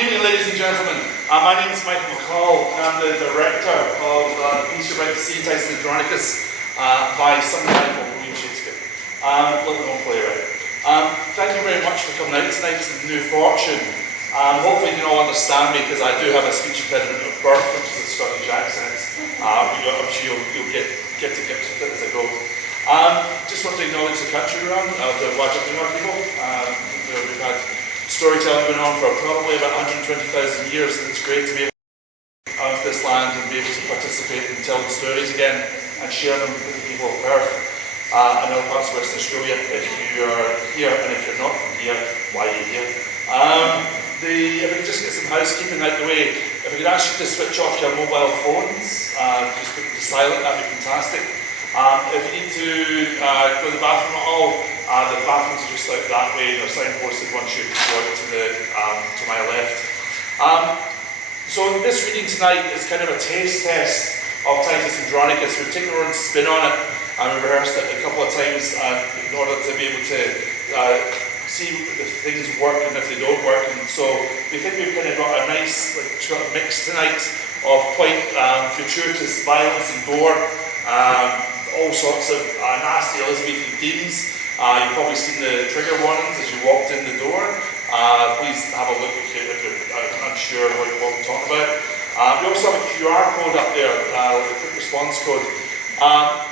Good evening, ladies and gentlemen. My name is Michael McCall, and I'm the director of the piece you're about to see, Titus and Andronicus, by some guy called William Shakespeare. Little known playwright. Thank you very much for coming out tonight to the New Fortune. Hopefully you can all understand me, because I do have a speech impediment of birth, which is a Scottish accent. I'm sure you'll get to grips with it as I go. Just want to acknowledge the country we're on, the Wajapinga people. We've had storytelling going on for probably about 120,000 years, and it's great to be able to come to this land and be able to participate and tell the stories again and share them with the people of Perth and other parts of Western Australia. If you are here, and if you're not from here, why are you here? If we could just get some housekeeping out the way, if we could ask you to switch off your mobile phones, just put them to silent, that'd be fantastic. If you need to go to the bathroom at all, the bathrooms are just out that way, and they're signposted once you go out to my left. So this reading tonight is kind of a taste test of Titus and Andronicus. We've taken our own spin on it, and we've rehearsed it a couple of times in order to be able to see if things work and if they don't work. And so we think we've kind of got a nice mix tonight of quite gratuitous violence and gore, all sorts of nasty Elizabethan themes. You've probably seen the trigger warnings as you walked in the door. Please have a look if you're unsure what we're talking about. We also have a QR code up there, the quick response code.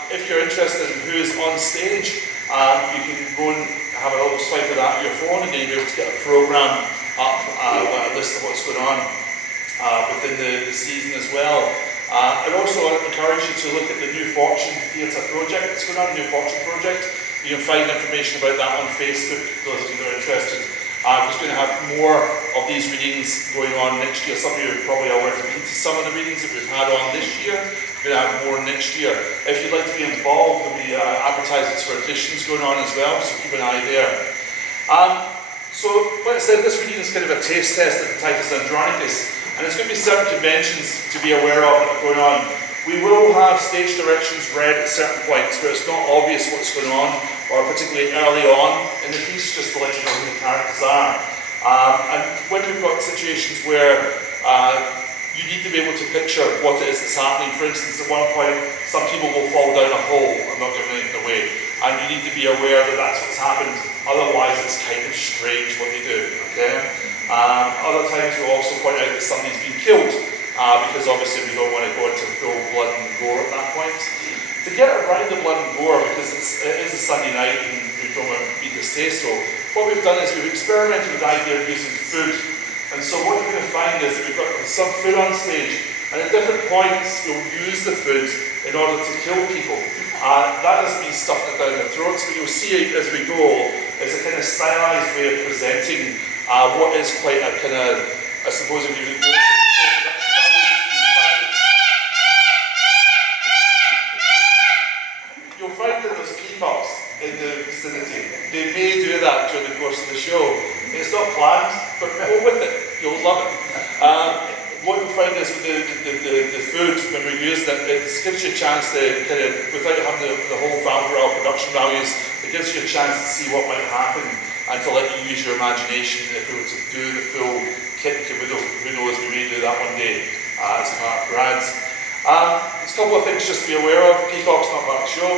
If you're interested in who is on stage, you can go and have a little swipe of that on your phone, and then you'll be able to get a programme up, a list of what's going on within the season as well. I'd also encourage you to look at the New Fortune Theatre project that's going on, the New Fortune project. You can find information about that on Facebook, those of you that are interested. We're going to have more of these readings going on next year. Some of you are probably already been to some of the readings that we've had on this year. We're going to have more next year. If you'd like to be involved, there'll be advertisements for auditions going on as well, so keep an eye there. So, like I said, this reading is kind of a taste test of Titus and Andronicus, and there's going to be certain conventions to be aware of that are going on. We will have stage directions read at certain points where it's not obvious what's going on, or particularly early on in the piece, just to let you know who the characters are. And when we've got situations where you need to be able to picture what it is that's happening. For instance, at one point, some people will fall down a hole. I'm not giving anything away. And you need to be aware that that's what's happened. Otherwise, it's kind of strange what they do. Okay? Other times, we'll also point out that somebody's been killed. Because obviously we don't want to go into full blood and gore at that point. To get around the blood and gore, because it is a Sunday night and we don't want to be distasteful, what we've done is we've experimented with the idea of using food. And so what you're going to find is that we've got some food on stage, and at different points we'll use the food in order to kill people. That doesn't mean stuffing it down their throats, but you'll see as we go, it's a kind of stylized way of presenting what is quite a kind of, I suppose if you would go in the vicinity. They may do that during the course of the show. It's not planned, but go with it. You'll love it. What you'll find is with the food, when we use it, it gives you a chance to kind of, without having the whole overall production values, it gives you a chance to see what might happen and to let you use your imagination. If we were to do the full kit and caboodle, who knows, we may do that one day as part of grads. There's a couple of things just to be aware of. Peacock's not part of the show.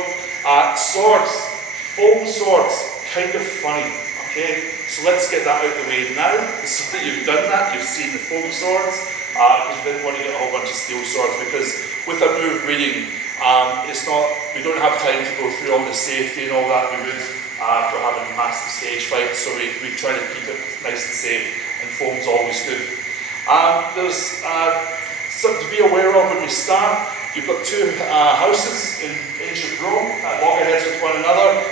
Swords. Foam swords, kind of funny, okay? So let's get that out of the way now. So that you've done that, you've seen the foam swords, because we didn't want to get a whole bunch of steel swords, because with a move reading, we don't have time to go through all the safety and all that we would for having massive stage fights, so we try to keep it nice and safe, and foam's always good. There's something to be aware of when we start. You've got two houses in ancient Rome at loggerheads with one another.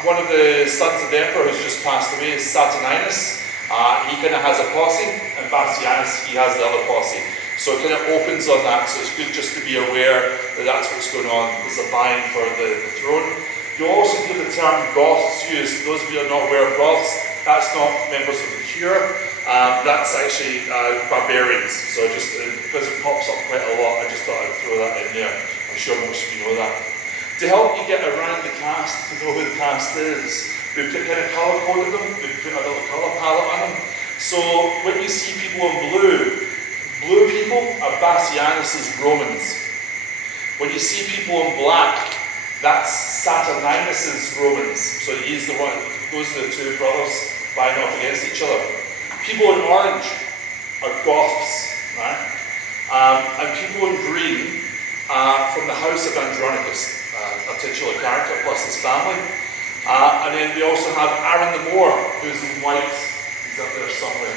One of the sons of the emperor who's just passed away is Saturninus. He kind of has a posse, and Bastianus, he has the other posse. So it kind of opens on that, so it's good just to be aware that that's what's going on. There's a vying for the throne. You'll also hear the term Goths used. Those of you who are not aware of Goths, that's not members of the Cure. That's actually barbarians. So just because it pops up quite a lot, I just thought I'd throw that in there. I'm sure most of you know that. To help you get around the cast, to know who the cast is, we've kind of colour coded them. We've put a little colour palette on them. So when you see people in blue people are Bassianus' Romans. When you see people in black, that's Saturninus' Romans. So he's the one, those are the two brothers vying off against each other. People in orange are Goths, right? And people in green are from the house of Andronicus, a titular character plus his family. And then we also have Aaron the Moor, who's in white. He's up there somewhere.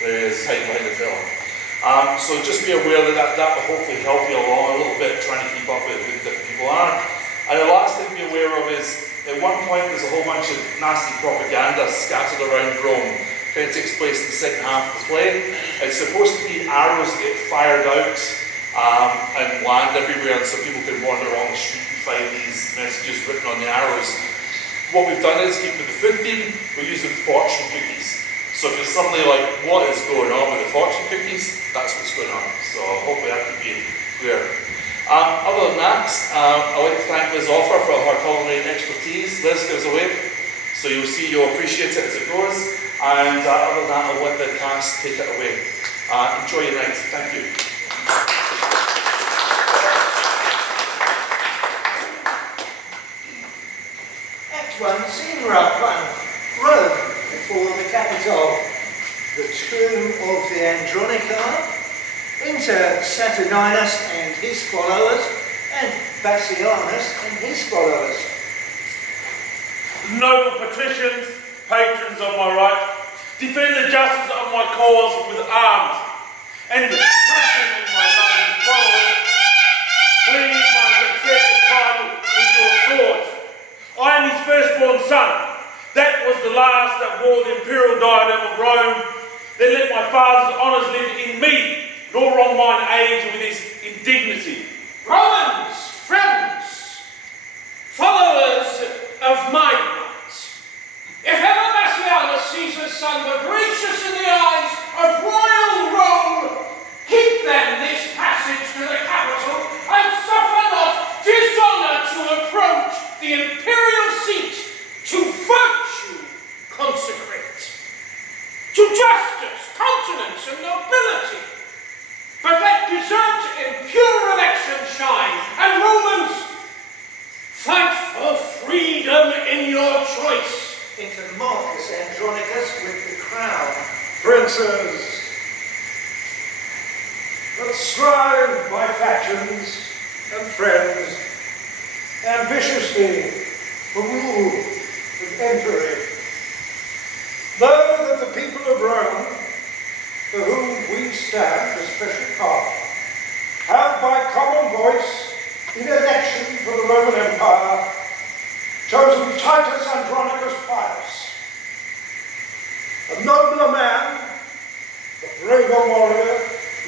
There he is, hiding behind the pillar. So just be aware that will hopefully help you along a little bit, trying to keep up with who different people are. And the last thing to be aware of is, at one point there's a whole bunch of nasty propaganda scattered around Rome. Kind of takes place in the second half of the play. It's supposed to be arrows that get fired out and land everywhere, and so people can wander along the street and find these messages written on the arrows. What we've done is, keep with the food theme, we're using fortune cookies. So if you're suddenly like, what is going on with the fortune cookies? That's what's going on. So hopefully that can be clear. Other than that, I'd like to thank Liz Offer for her culinary expertise. Liz, give us a wave. So you'll see, you'll appreciate it as it goes. And other than that, I'll let the cast take it away. Enjoy your night. Thank you. Act 1, Scene 1, Rome, before the Capitol, the tomb of the Andronicus. Enter Saturninus and his followers, and Bassianus and his followers. Noble patricians, patrons of my right, defend the justice of my cause with arms, and passionately my loving followers, please my successive title with your swords. I am his firstborn son. That was the last that wore the imperial diadem of Rome. Then let my father's honours live in me, nor wrong mine age with his indignity. Romans, friends, followers of my right, if ever Bassianus, Caesar's son, were gracious in the eyes of royal Rome, keep then this passage to the Capitol, and suffer not dishonour to approach the imperial seat, to virtue consecrate, to justice, continence, and nobility. But let desert in pure election shine, and Romans, fight for freedom in your choice. Enter Marcus Andronicus with the crown. Princes, let's strive by factions and friends ambitiously for rule and empery. Know that the people of Rome, for whom we stand a special part, have by common voice in election for the Roman Empire chosen Titus Andronicus Pius, a nobler man, a braver warrior,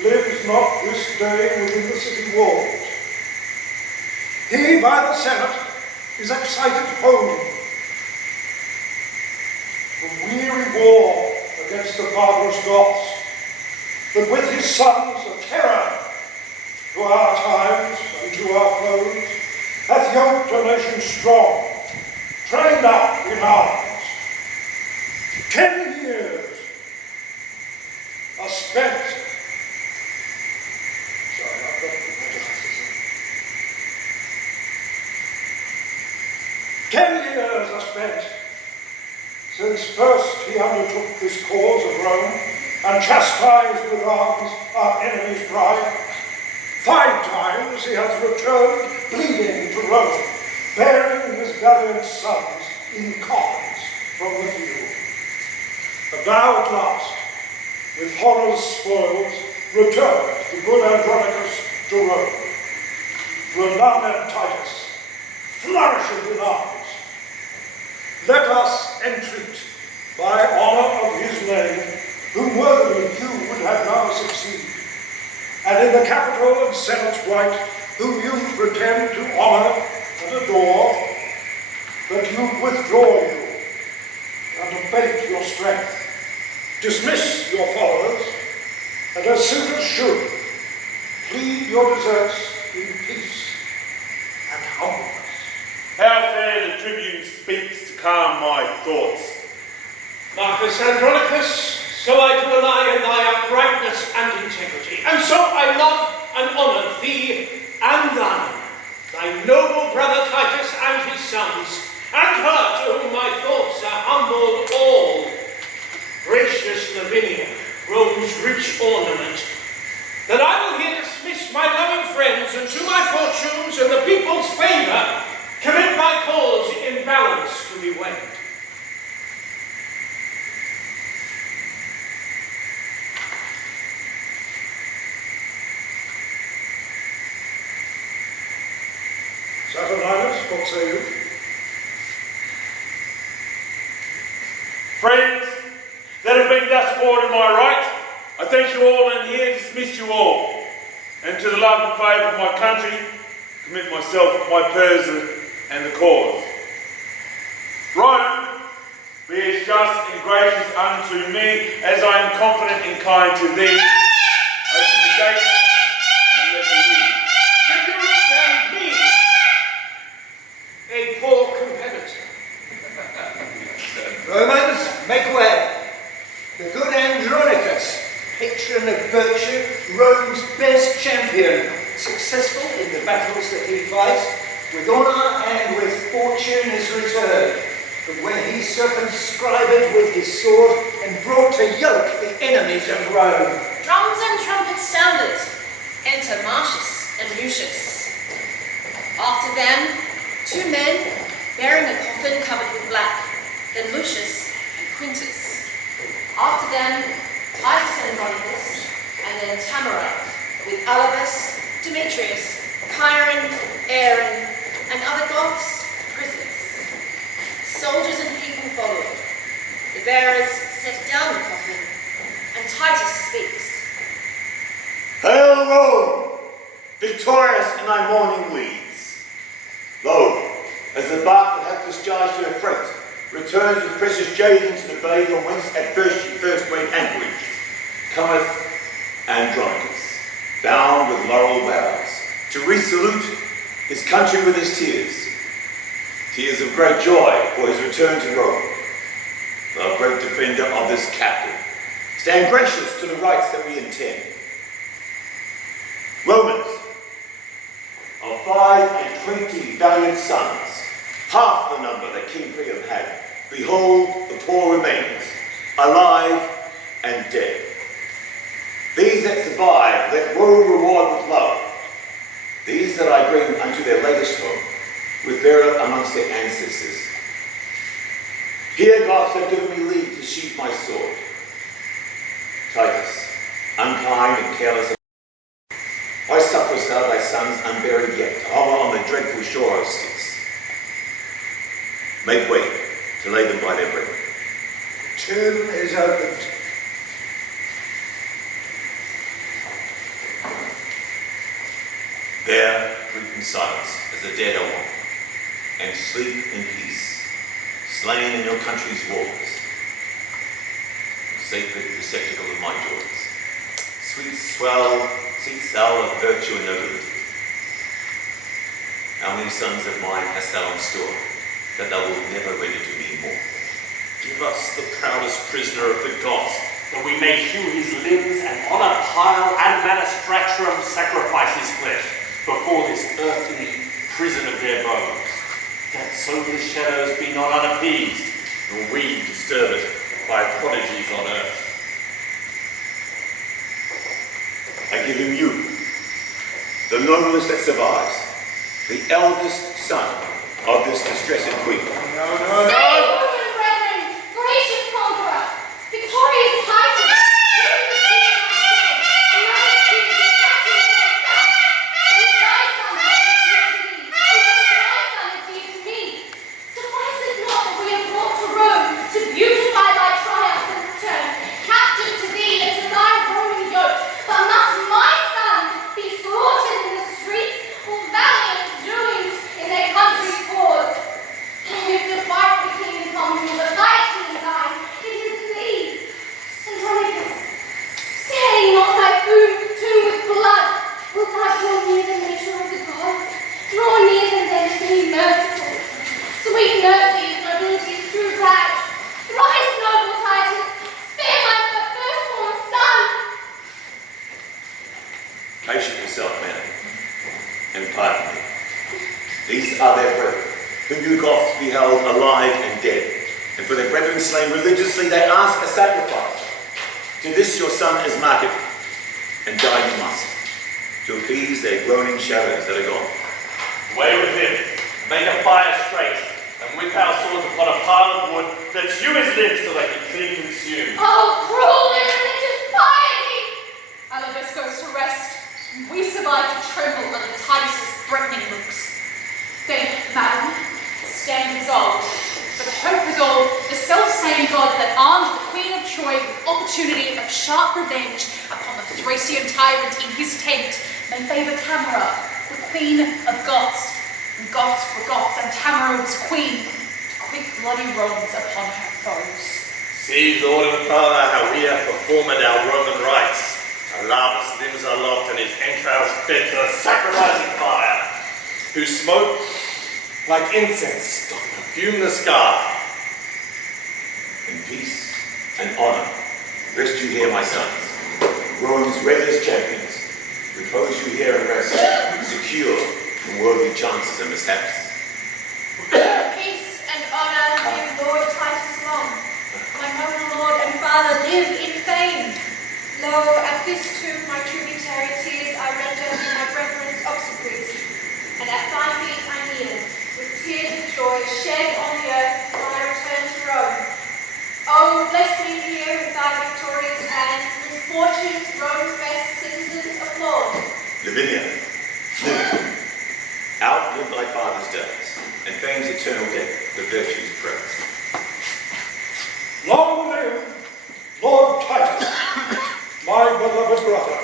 lives not this day within the city walls. He, by the Senate, is excited home from weary war against the barbarous Goths, but with his sons a terror to our times and to our foes, hath yoked a nation strong, trained up in arms. 10 years are spent. Sorry, I've got to put it. 10 years are spent since first he undertook this cause of Rome, and chastised with arms our enemy's pride. 5 times he has returned bleeding to Rome, bearing his valiant sons in coffins from the field. And now at last, with horror's spoils, returns the good Andronicus to Rome. Renowned Titus, flourishing in arms. Let us entreat, by honour of his name, whom worthily you would have now succeed, and in the Capitol and Senate's right, whom you pretend to honour and adore, that you withdraw you and abate your strength, dismiss your followers, and as suitors should, plead your deserts in peace and humbleness. How fair the tribune speaks to calm my thoughts. Marcus Andronicus, so I do rely on thy uprightness and integrity, and so I love and honour thee and thine, thy noble brother Titus and his sons, and her to whom my thoughts are humbled all. Gracious Lavinia, Rome's rich ornament, that I will here dismiss my loving friends, and to my fortunes and the people's favour commit my cause in balance to be weighed. Saturninus, what say you? Friends that have been thus forward in my right, I thank you all and here dismiss you all. And to the love and favour of my country, commit myself, my person, and the cause. Rome, be as just and gracious unto me as I am confident and kind to thee. Open the gates and let me in. Should you understand me, a poor competitor? Romans, make way. The good Andronicus, patron of virtue, Rome's best champion, successful in the battles that he fights, with honour and with fortune is returned, from when he circumscribed with his sword and brought to yoke the enemies of Rome. Drums and trumpets sounded. Enter Marcius and Lucius. After them, 2 men bearing a coffin covered with black, then Lucius and Quintus. After them, Titus and Andronicus, and then Tamara, with Alabus, Demetrius, Chiron, Aaron, and other Goths, prisoners. Soldiers and people followed. The bearers set down the coffin, and Titus speaks. Hail Rome, victorious in thy morning weeds. Lo, as the bark that hath discharged her freight returns with precious jade into the bay from whence at first she first weighed anchorage, cometh Andronicus, bound with laurel boughs, to resalute his country with his tears. Tears of great joy for his return to Rome. Thou great defender of this captive, stand gracious to the rights that we intend. Romans, of 25 valiant sons, half the number that King Priam had, behold the poor remains, alive and dead. These that survive, let Rome reward with love. These that I bring unto their latest home, with burial amongst their ancestors. Here Goths have given me leave to sheathe my sword. Titus, unkind and careless, why sufferest thou thy sons unburied yet to hover on the dreadful shore of Styx? Make way to lay them by their brethren. Tomb is opened. There, sleep in silence as the dead are wont, and sleep in peace, slain in your country's wars. Sacred receptacle of my joys, sweet cell of virtue and nobility. How many sons of mine hast thou in store, that thou wilt never render to me more? Give us the proudest prisoner of the Goths, that we may hew his limbs and on a pile and manastracturum sacrifice his flesh before this earthly prison of their bones, that so the shadows be not unappeased, nor we disturb it by prodigies on earth. I give him you, the noblest that survives, the eldest son of this distressed queen. No. Stay, women, brethren, gracious conqueror, victorious Titus, during the king of my dead, another king is captured for his son. And thy son is dear to thee, and thy son is dear to me. Suffice it not that we are brought to Rome to beautify thy triumphs and return, captive to thee and to thy Roman yoke, but must my sons be slaughtered in the streets, or valiant doings in their country's cause? If to fight the king Patient yourself, man, and pardon me. These are their brethren, whom you Goths beheld alive and dead. And for their brethren slain religiously, they ask a sacrifice. To this your son is market, and die you must, to appease their groaning shadows that are gone. Away with him, make a fire straight, and with our swords upon a pile of wood, let's hew his limbs till they can clean consume. Oh, cruel and religious piety! Alobus goes to rest, and we survive to tremble under Titus's threatening looks. Then, madam, stand resolved. But hope resolve, the self-same God that armed the Queen of Troy with opportunity of sharp revenge upon the Thracian tyrant in his tent, may favour Tamara, the Queen of Goths. And Goths were Goths, and Tamara was Queen, to quit bloody wrongs upon her foes. See, Lord and Father, how we have performed our Roman rites. Alabus' limbs are locked and his entrails fed to the sacrificing fire, whose smoke, like incense, doth perfume the sky. In peace and honour, rest you here, my sons, Rome's readiest champions. Repose you here and rest, secure from worldly chances and mishaps. Peace and honour live Lord Titus long. My noble lord and father live in fame. Lo, at this tomb my tributary tears I render for my brethren's obsequies. And at thy feet I kneel, with tears of joy shed on the earth till I return to Rome. Oh, bless me here with thy victorious hand, whose fortunes Rome's best citizens applaud. Lavinia, live. Outlive thy father's days, and fame's eternal debt, the virtues praise. Long live Lord Titus, my beloved brother,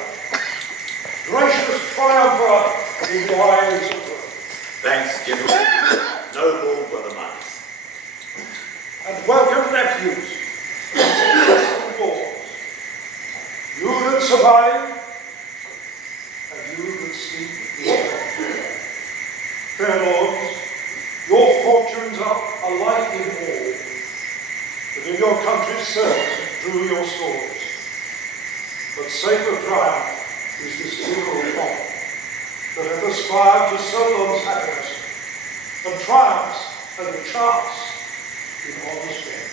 gracious triumpher in the eyes of Rome. Thanks, gentlemen, noble brother Marcus. And welcome nephews, and boys, you that survive, and you that sleep here. Fair lords, your fortunes are alike in all, but in your country's service drew your swords. But safer triumph is this funeral pomp that hath aspired to Solon's happiness, and triumphs and the chance in honour's death.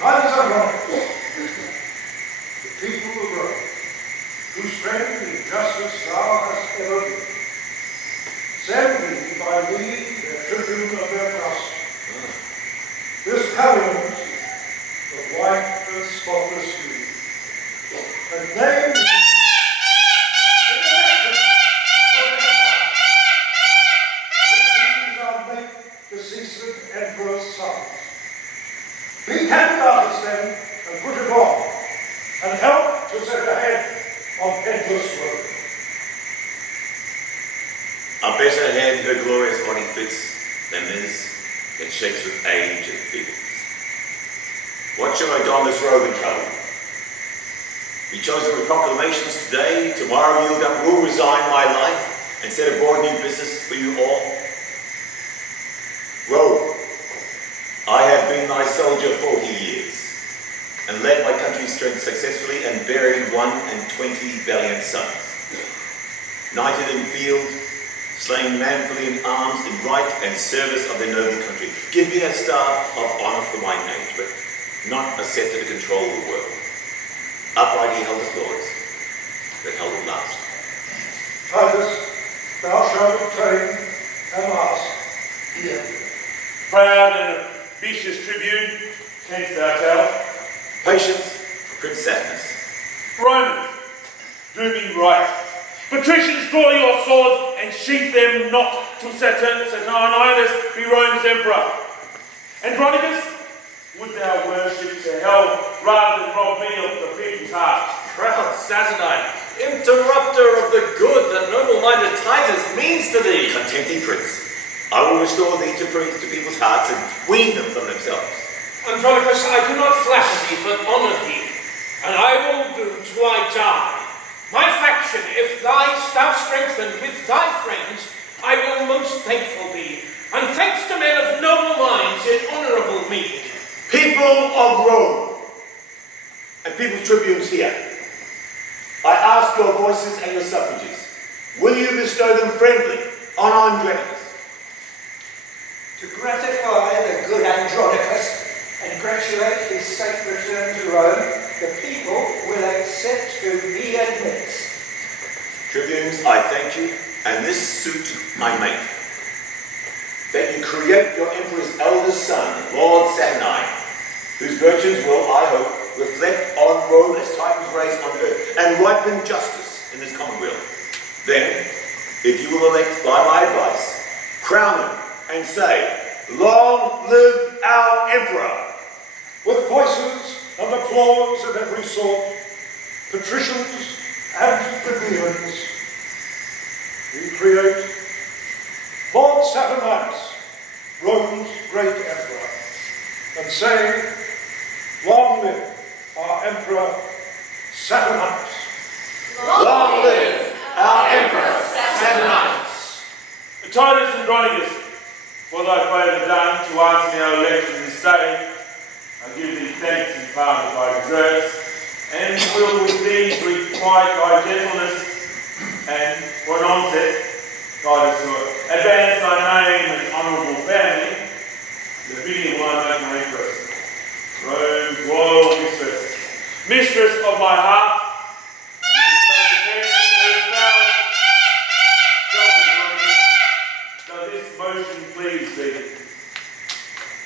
Titus Andronicus, the people of Rome, whose friend in justice thou hast ever been, send me by thee, their tribune of their trust, this calumet of white and spotless hue, and name me in election for the empire, which these are make deceased emperor's sons. Be candidates then, and put it on, and help to set ahead on endless road. A better hand her glorious body fits than this, that shakes with age and feebleness. What shall I don this robe and travel? Be chosen with proclamations today, tomorrow yield up, will resign my life, and set abroad new business for you all. Rome, I have been thy soldier 40 years, and led my country's strength successfully, and buried 21 valiant sons. Knighted in field, slain manfully in arms, in right and service of their noble country. Give me a staff of honour for mine age, but not a sceptre to control the world. Upright he held it glorious, that held it last. Titus, thou shalt obtain and ask the emperor. Proud and ambitious tribune, canst thou tell? Patience, Prince Sadness. Romans, do me right. Patricians, draw your swords and sheath them not till Saturninus be Rome's emperor. Andronicus, would thou worship to hell rather than rob me of the people's heart? Proud Saturnine, interrupter of the good that noble-minded Titus means to thee. Content thee, Prince. I will restore thee to people's hearts and wean them from themselves. Andronicus, I do not flatter thee, but honour thee, and I will do till I die. My faction, if thou strengthen with thy friends, I will most thankful be, and thanks to men of noble minds in honourable meed. People of Rome, and people's tribunes here, I ask ask your voices and your suffrages. Will you bestow them friendly on Andronicus? To gratify the good Andronicus and gratulate his safe return to Rome, the people will accept whom he admits. Tribunes, I thank you, and this suit I make. That you create your emperor's eldest son, Lord Saturnine, whose virtues will, I hope, reflect on Rome as Titus raised on earth, and ripen justice in this commonwealth. Then, if you will elect by my advice, crown him and say, "Long live our emperor!" With voices and applause of every sort, patricians and plebeians, we create Lord Saturninus, Rome's great emperor, and say, "Long live our emperor Saturninus." Long live our emperor Saturninus! Titus Andronicus, for thy favour done to us in our election this day, I give thee thanks in part of thy deserts, and will with these requite thy gentleness, and for an onset, Titus, to advance thy name and honourable family, the bidding will I make my empress, Rome's royal mistress, mistress of my heart. Does this motion please thee?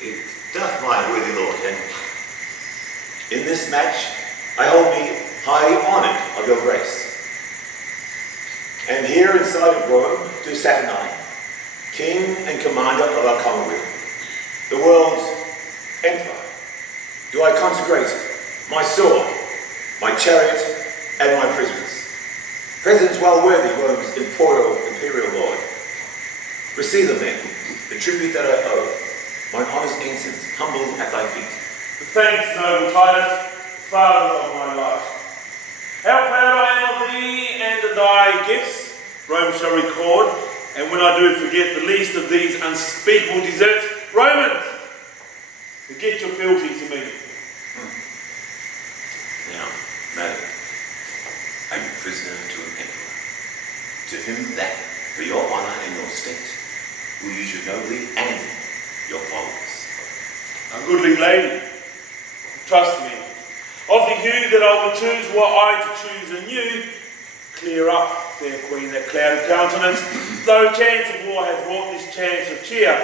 It doth, my worthy lord, and in this match I hold me highly honoured of your grace. And here inside of Rome, to Saturnine, king and commander of our commonwealth, the world's emperor, do I consecrate my sword, my chariot, and my prisoners. Presents well worthy Rome's imperial lord. Receive them then, the tribute that I owe, mine honest ensigns, humbled at thy feet. Thanks, noble Titus, father of my life. How proud I am of thee and thy gifts, Rome shall record, and when I do forget the least of these unspeakable deserts, Romans, forget your fealty to me. Now, madam, I'm prisoner to an emperor. To him that, for your honour and your state, will use you nobly and your followers. A goodly lady, trust me, of the hue that I will choose were I to choose anew, clear up, fair queen, that clouded countenance, though chance of war hath wrought this chance of cheer,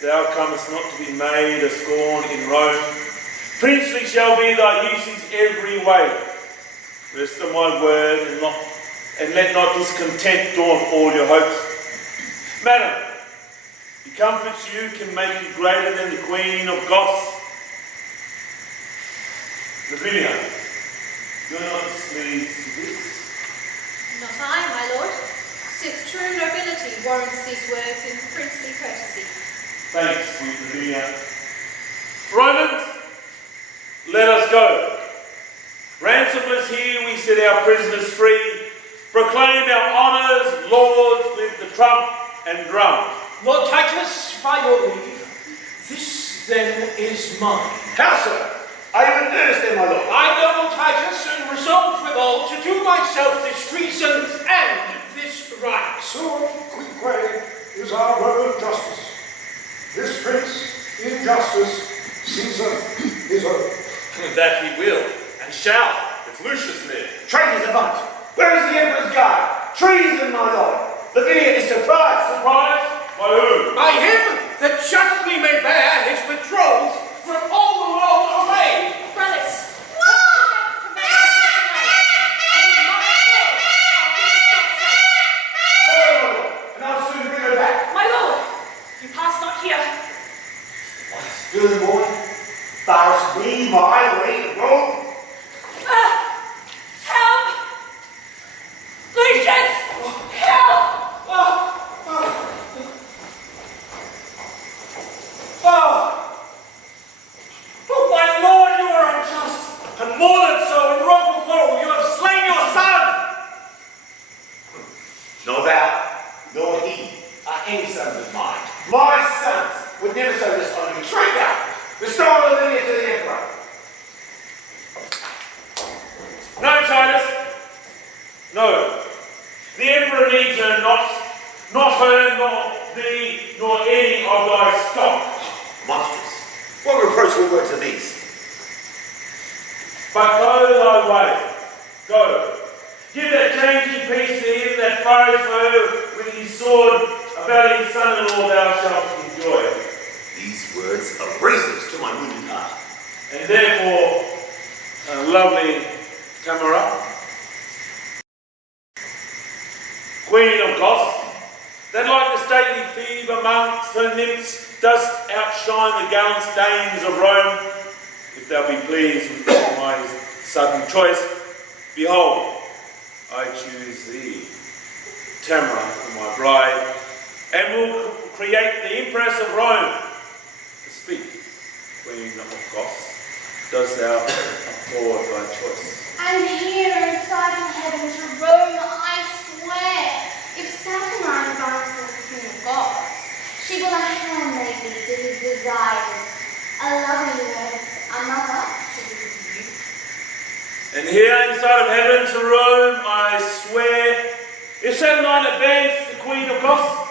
thou comest not to be made a scorn in Rome. Princely shall be thy usage every way. Rest on my word, and let not discontent daunt all your hopes. Madam, he comforts you, can make you greater than the Queen of Goths. Lavinia, you're not displeased to this? Not I, my lord, sith true nobility warrants these words in princely courtesy. Thanks, sweet Lavinia. Romans, let us go. Ransomless here we set our prisoners free, proclaim our honours, lords, with the trump and drum. Lord Titus, by your leave, this then is mine. How, sir? Are you in earnest then, my lord? I, noble Titus, and resolve withal to do myself this treason and this right. So quique is our Roman justice. This prince, in justice, Caesar his own. That he will, and shall, if Lucius live. Traitors avaunt! Where is the emperor's guard? Treason, my lord! Lavinia is surprised! Surprised? By whom? By him that justly may bear his betrothed from all the world away. Brothers, Oh, and I'll soon bring her back. my lord, you pass not here. What? Good boy? Barest me my way, Rome? Help! Lucius! Help! Oh, my lord, you No, the emperor needs her not her, nor thee, nor any of thy stock. Monstrous. What reproachful words are these? But go thy way. Go. Give that dainty piece to him that fights her with his sword about his son-in-law thou shalt enjoy. These words are reasons to my wounded heart. And therefore, lovely Tamara, Queen of Goths, that like the stately Phoebe amongst her nymphs dost outshine the gallant dames of Rome, if thou be pleased with my sudden choice, behold, I choose thee, Tamara, for my bride, and will create the Empress of Rome. To speak, Queen of Goths, dost thou applaud thy choice? And here inside of heaven to Rome, I swear, if Saturnine grants the Queen of Gods, she will a handmaid be to his desires, a loving nurse, a mother to his youth. And here inside of heaven to Rome, I swear, if Saturnine advance the Queen of Goths,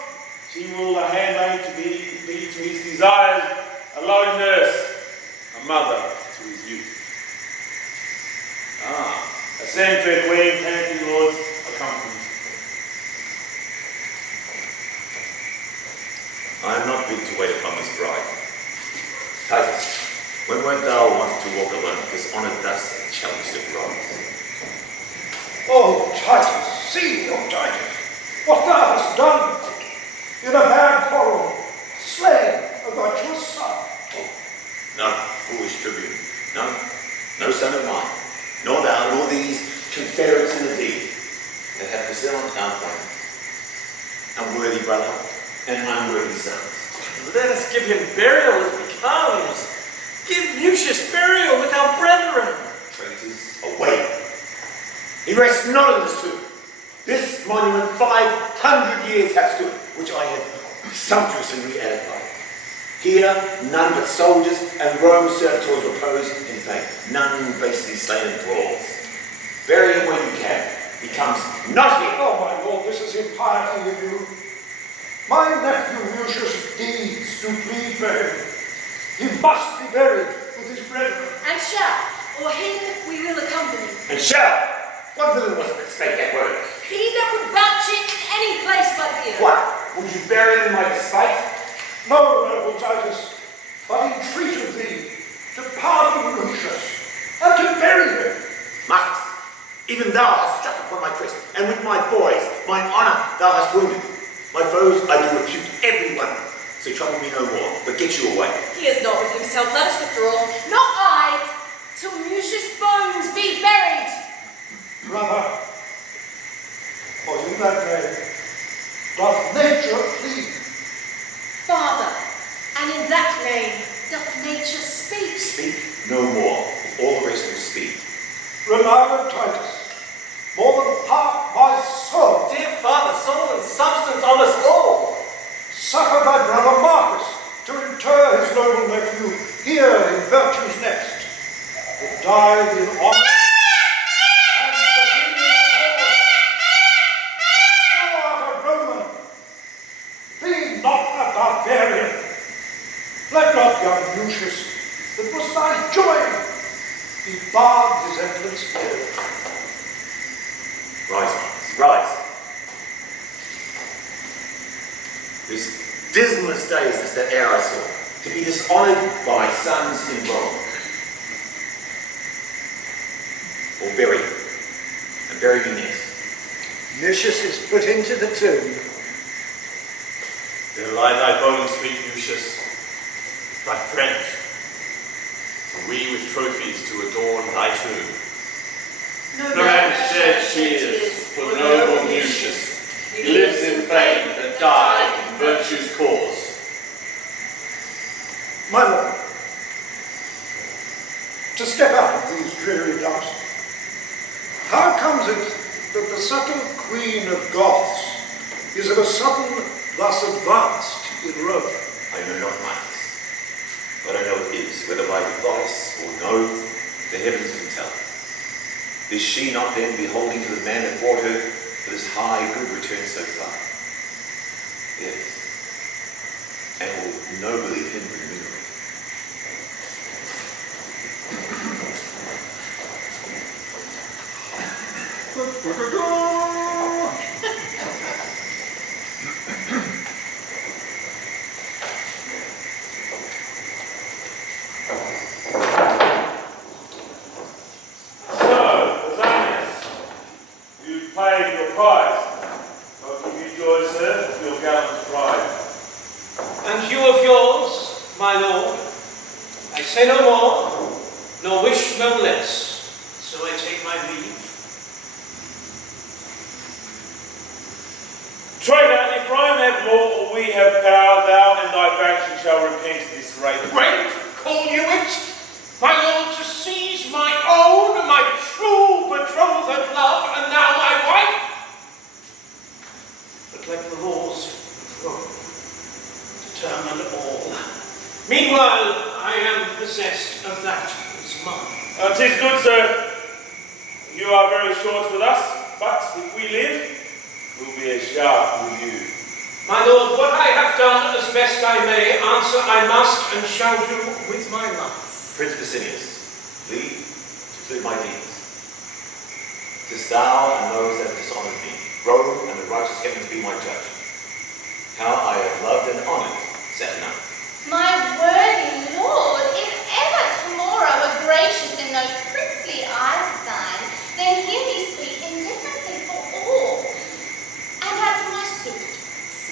she will a handmaid to be to his desires, a loving nurse, a mother to his youth. Ascend, fair Queen, panting lords, accompany. I am not bid to wait upon this bride. Titus, when wert thou wont to walk alone, dishonoured thus and challenged of wrongs? Oh, Titus, see, oh, Titus, what thou hast done. In a mad quarrel, slain a virtuous son. No, foolish tribune, no son of mine, nor thou, nor these confederates in the deed that have disarmed our fame. Unworthy brother and unworthy son. Let us give him burial as becomes. Give Lucius burial with our brethren. Traitors, away. He rests not in this tomb. This monument 500 years hath stood, which I have sumptuously re-edified. Here none but soldiers and Rome's servitors repose in faith, none basely slain in brawls. Bury him when you can. He comes not here. Oh, my lord, this is impiety of you. My nephew Lucius' deeds do plead for him. He must be buried with his brethren. And shall, or him we will accompany. And shall. What villain was it that spake that word? He that would vouch it in any place but here. What? Would you bury him in my despite? No, noble Titus, but entreat of thee to pardon Lucius and to bury him. Marcus, even thou hast struck upon my crest, and with my boys, mine honour thou hast wounded. My foes I do repute every one, so trouble me no more, but get you away. He is not with himself, let us withdraw. Not I, till Lucius' bones be buried. Brother, for in that name doth nature plead. Father, and in that name doth nature speak. Speak no more, if all the rest will speak. Renowned Titus, more than half my soul, Dear Father, soul and substance of us all. suffer thy brother Marcus to inter his noble nephew here in virtue's nest, that died in honour and the Virginian cause. Thou art a Roman, be not a barbarian. Let not young Lucius, that was thy joy, be barred his entrance here. Rise, Marcus, rise. This dismalest day is this that e'er I saw, to be dishonoured by my sons in Rome. Or bury him, and bury me next. Lucius is put into the tomb. There lie thy bones, sweet Lucius, thy friends, and we with trophies to adorn thy tomb. No man shed tears for noble Lucius. He lives in fame that died in virtue's cause. My lord, to step out of these dreary dumps, how comes it that the subtle Queen of Goths is of a sudden thus advanced in Rome? I know not, Marcus, but I know it is, whether by device or no, the heavens can tell. Is she not then beholding to the man that brought her for this high good return so far? Yes, and will nobly him remunerate. Paid your price. I'll give you joy, sir, of your gallant pride. And you of yours, my lord. I say no more, nor wish no less. So I take my leave. Traitor, if Rome have law or we have power, thou and thy faction shall repent this rape. Rape, call you it? My lord, to seize my own, my true betrothed love, and now my wife? But let the laws of Rome determine all. Meanwhile, I am possessed of that which is mine. 'Tis good, sir. You are very short with us, but if we live, we'll be as sharp with you. My lord, what I have done as best I may, answer I must and shall do with my life. Prince Basinius, leave to do my deeds. 'Tis thou and those that have dishonoured me, Rome and the righteous heavens be my judge. How I have loved and honoured Saturn. My worthy lord, if ever tomorrow were gracious in those princely eyes of thine, then hear me speak indifferently for all. And at my suit,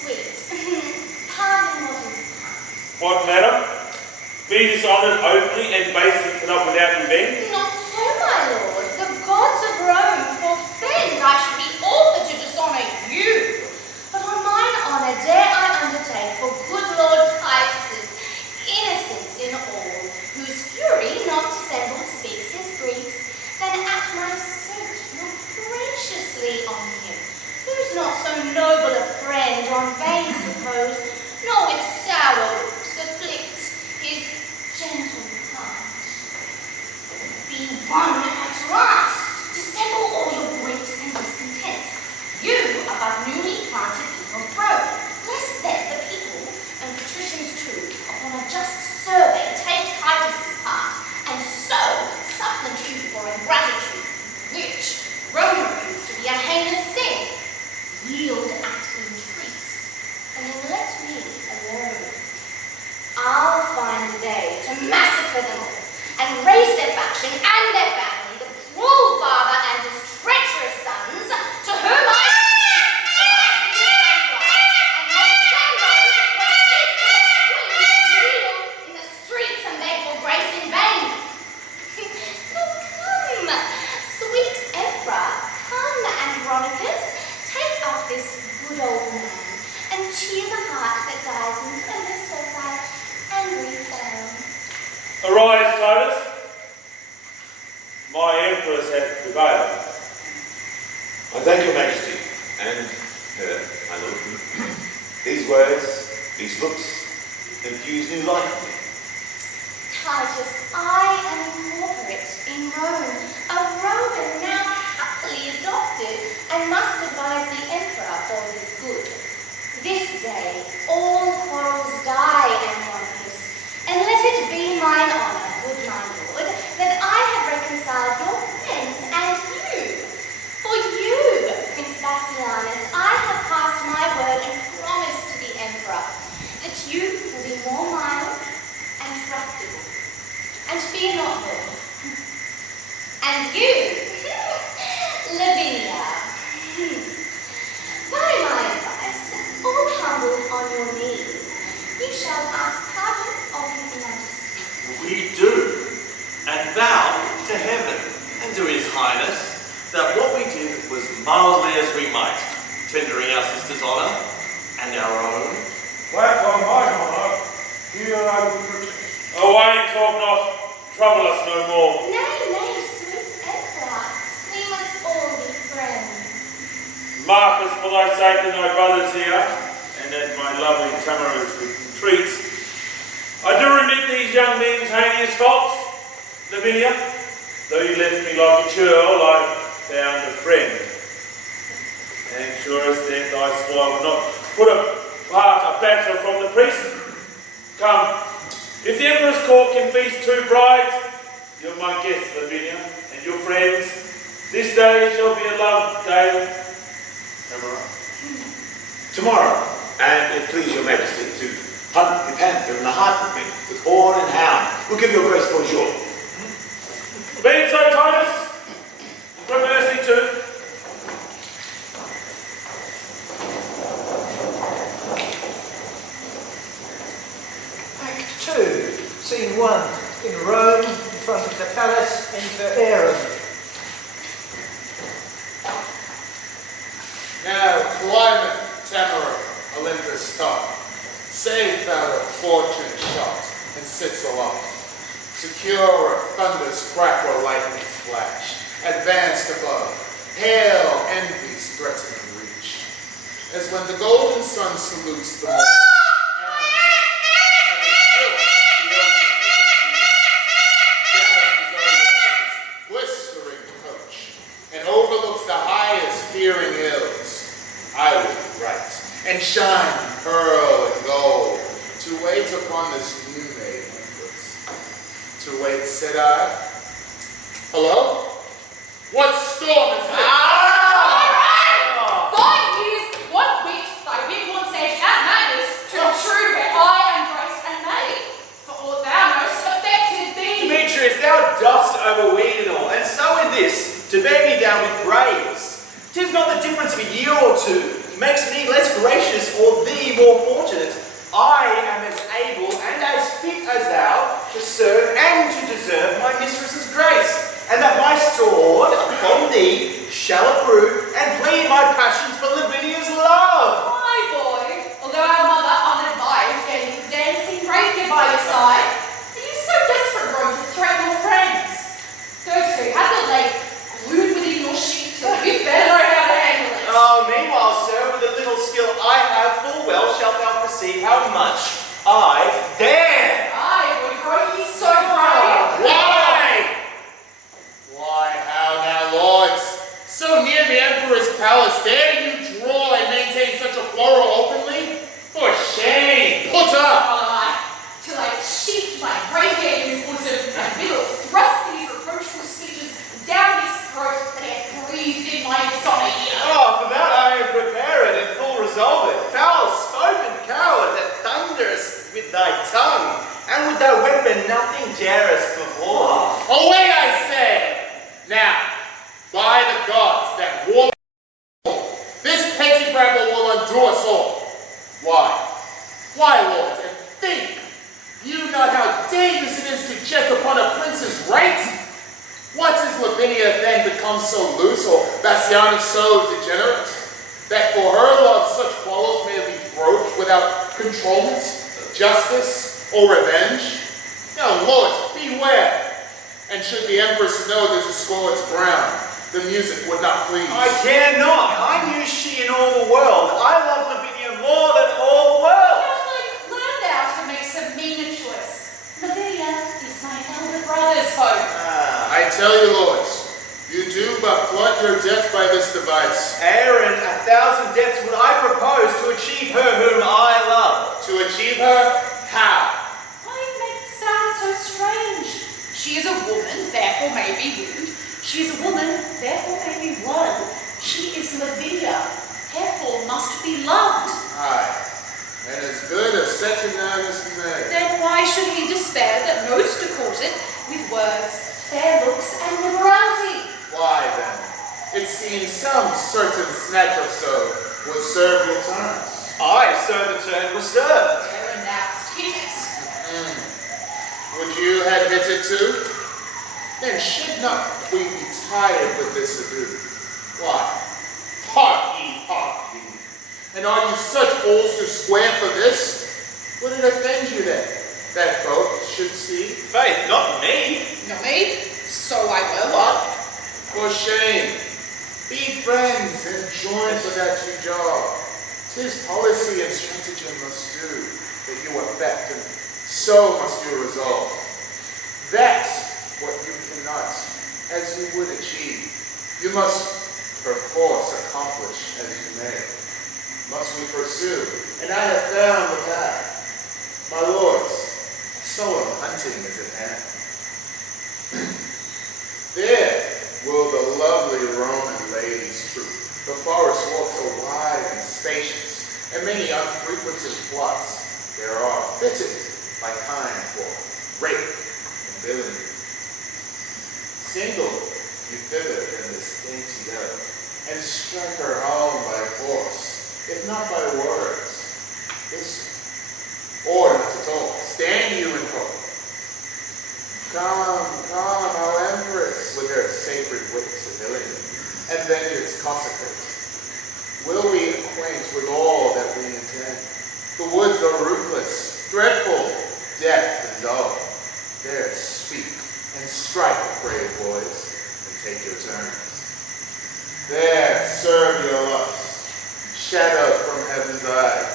sweet, pardon what is past. What, madam? Be dishonoured openly and basely put up without revenge? Not so, my lord. The gods of Rome forfend I should be author to dishonour you. But on mine honour dare I undertake for good Lord Titus' innocence in all, whose fury not dissembled speaks his griefs, then at my suit look graciously on him, who's not so noble a friend on vain suppose, nor with sour looks afflict his gentle heart. Be one at last, dissemble all your griefs and discontents. You are but newly planted people of Rome. Lest then the people, and patricians too, upon a just survey take Titus' part, and so supplicate for ingratitude, which Rome reputes to be a heinous sin, yield at entreats, and then let me alone. I'll find a day to massacre them all, and raise their faction and their family, the cruel father and his treacherous sons, to whom I and let them know what faithless queens yield in the streets and beg for grace in vain. Come, sweet Emperor, come, Andronicus, take up this good old man, and cheer the heart that dies in Callisto fire, and return. Arise, Titus. My empress hath prevailed. I thank your majesty, and her, my lord. These words, these looks, infuse new life in me. Titus, I am incorporate in Rome, a Roman now happily adopted, and must advise the emperor for his good. This day all quarrels die, Andronicus, and let it be mine honour, good my lord, that I have reconciled your friends and you. For you, Prince Bassianus, I have passed my word and promised to the emperor that you will be more mild and tractable, and fear not more. And you, Lavinia, by my advice, all humbled on your knees, you shall ask pardon of his majesty. We do, and bow to heaven and to his highness that what we did was mildly as we might, tendering our sister's honour and our own. That on my honour, here I will protest. Away, talk not, trouble us no more. Nay, nay, sweet emperor, we must all be friends. Marcus, for thy sake and thy brothers here, and at my lovely Tamara's retreats, I do remit these young men's heinous faults. Lavinia, though you left me like a churl, I found a friend. And sure as death I swore I would not put apart a bachelor from the priest. Come, if the Emperor's court can feast 2 brides, you're my guest, Lavinia, and your friends. This day shall be a love day. Am I right? Tomorrow, and it please your majesty to hunt the panther and the hartlepoot with horn and hound. We'll give you a grace bonjour. Be it so, Titus. For mercy too. Act 2, Scene 1. In Rome, in front of the palace, enter Aaron. Now climbeth Tamara, Olympus top, safe out of fortune shot, and sits aloft. Secure of thunder's crack or lightning's flash, advanced above, hail envy's threatening reach. As when the golden sun salutes the morn, and overlooks the highest peering hills, I will be right, and shine pearl and gold, to wait upon this new made empress. To wait, said I. Hello? What storm is this? Thy years, what wit, thy big one says, and manners, to the true where I am graced and made. For all thou knowest, affected thee. Demetrius, thou dost overweed it all, and so in this, to bear me down with praise. 'Tis not the difference of a year or two makes me less gracious or thee more fortunate. I am as able and as fit as thou to serve and to deserve my mistress's grace, and that my sword from thee shall approve and plead my passions for Lavinia's love. My boy, although our mother unadvised gave you dancing rapier by your side, are you so desperate, Rome, to threaten your friends? Go to, have the lady glued within your sheep till you better know how to handle it. Oh, meanwhile, sir, with the little skill I have full well shalt thou perceive how much I dare. I would grow ye so brave. Why, how now, lords? So near the emperor's palace, dare you draw and maintain such a quarrel openly? For shame! Put up! Till I sheathed my rapier in his bosom and will thrust these reproachful speeches down his throat that he had breathed in my dishonor ear. Oh, for that I am prepared and full resolved. Foul-spoken coward that thunderest with thy tongue, and with thy weapon nothing darest before. Away, I say! Now, by the gods that war, this petty rabble will undo us all. Why? Why, lords, and think, you know how dangerous it is to jest upon a prince's right? What is Lavinia then become so loose, or Bassianus so degenerate, that for her love such quarrels may be broached without controlment, justice, or revenge? Now, lords, beware! And should the empress know this is Scold's ground, the music would not please. I care not. I knew she in all the world. I love Lavinia more than all the world. Catholic, learn thou to make some meaner choice. Lavinia is my elder brother's hope. I tell you, lords, you do but plot your death by this device. Aaron, 1,000 deaths would I propose to achieve her whom I love. To achieve her, how? Why make it sound so strange? She is a woman, therefore may be wooed. She is a woman, therefore may be won. She is Lavinia, therefore must be loved. Aye, and as good a second-hand as may. Then why should he despair that most are courted with words, fair looks, and liberality? Why then? It seems some certain snatch or so would serve your turns. I, so the turn was served. Aaron now, Titus. Would you have hit it too? Then should not we be tired with this ado? Why? Hark ye. And are you such fools to swear for this? Would it offend you then, that both should see? Faith, not me. Not me, so I will what? For shame. Be friends and join for that you job. 'Tis policy and stratagem must do, that you affect, and so must you resolve. That's what you cannot, as you would achieve. You must perforce accomplish as you may. Must we pursue? And I have found the path. My lords, so hunting is at hand. There will the lovely Roman ladies troop. The forest walks are wide and spacious, and many unfrequented plots there are, fitted by kind for rape and villainy. Single you thither in this dainty dove, and strike her home by force, if not by words. Listen, or not at all. Stand you and hope. Come, O Empress, with her sacred wit civility, and vengeance consecrate. Will we acquaint with all that we intend? The woods are ruthless, dreadful, death and dull. There speak and strike, brave boys, and take your turns. There serve your lust, shadow from heaven's eye,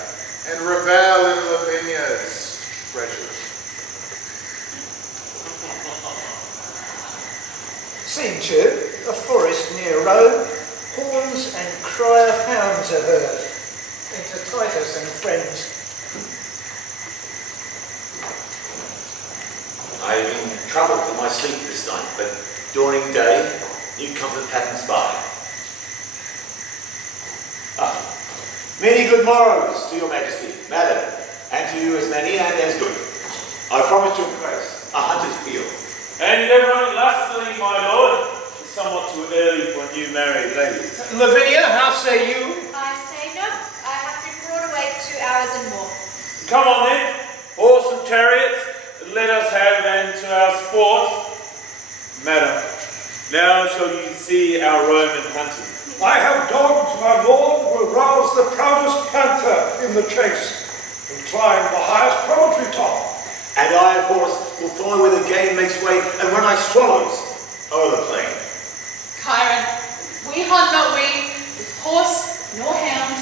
and revel in Lavinia's treasure. Scene 2, a forest near Rome. Horns and cry of hounds are heard. Enter Titus and friends. I have been troubled in my sleep this night, but dawning day, new comfort happens by. Many good morrows to your majesty, madam, and to you as many and as good. I promise your grace a hunter's field. And everyone lastly, my lord, is somewhat too early for new married ladies. Lavinia, how say you? I say no. I have been brought away 2 hours and more. Come on then, horse and chariots, let us have an to our sport. Madam, now shall you see our Roman hunting. I have dogs, my lord, will rouse the proudest panther in the chase and climb the highest promontory top. And I, of course, will follow where the game makes way and run like swallows over the plain. Chiron, we hunt not we, with horse nor hound,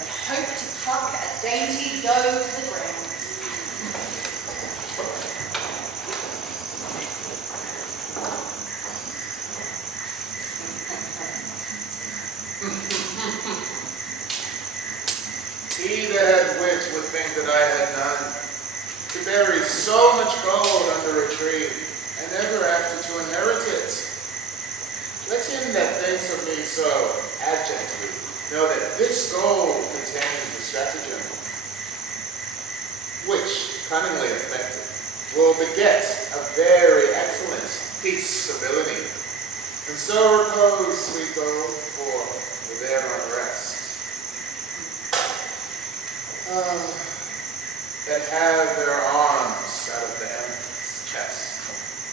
but hope to pluck a dainty doe to the ground. He that had wit would think that I had none, to bury so much gold under a tree, and ever after to inherit it. Let him that thinks of me so abjectly know that this gold contains a stratagem, which, cunningly effected, will beget a very excellent peace ability. And so repose, sweet gold, for their unrest. That have their arms out of the emperor's chest.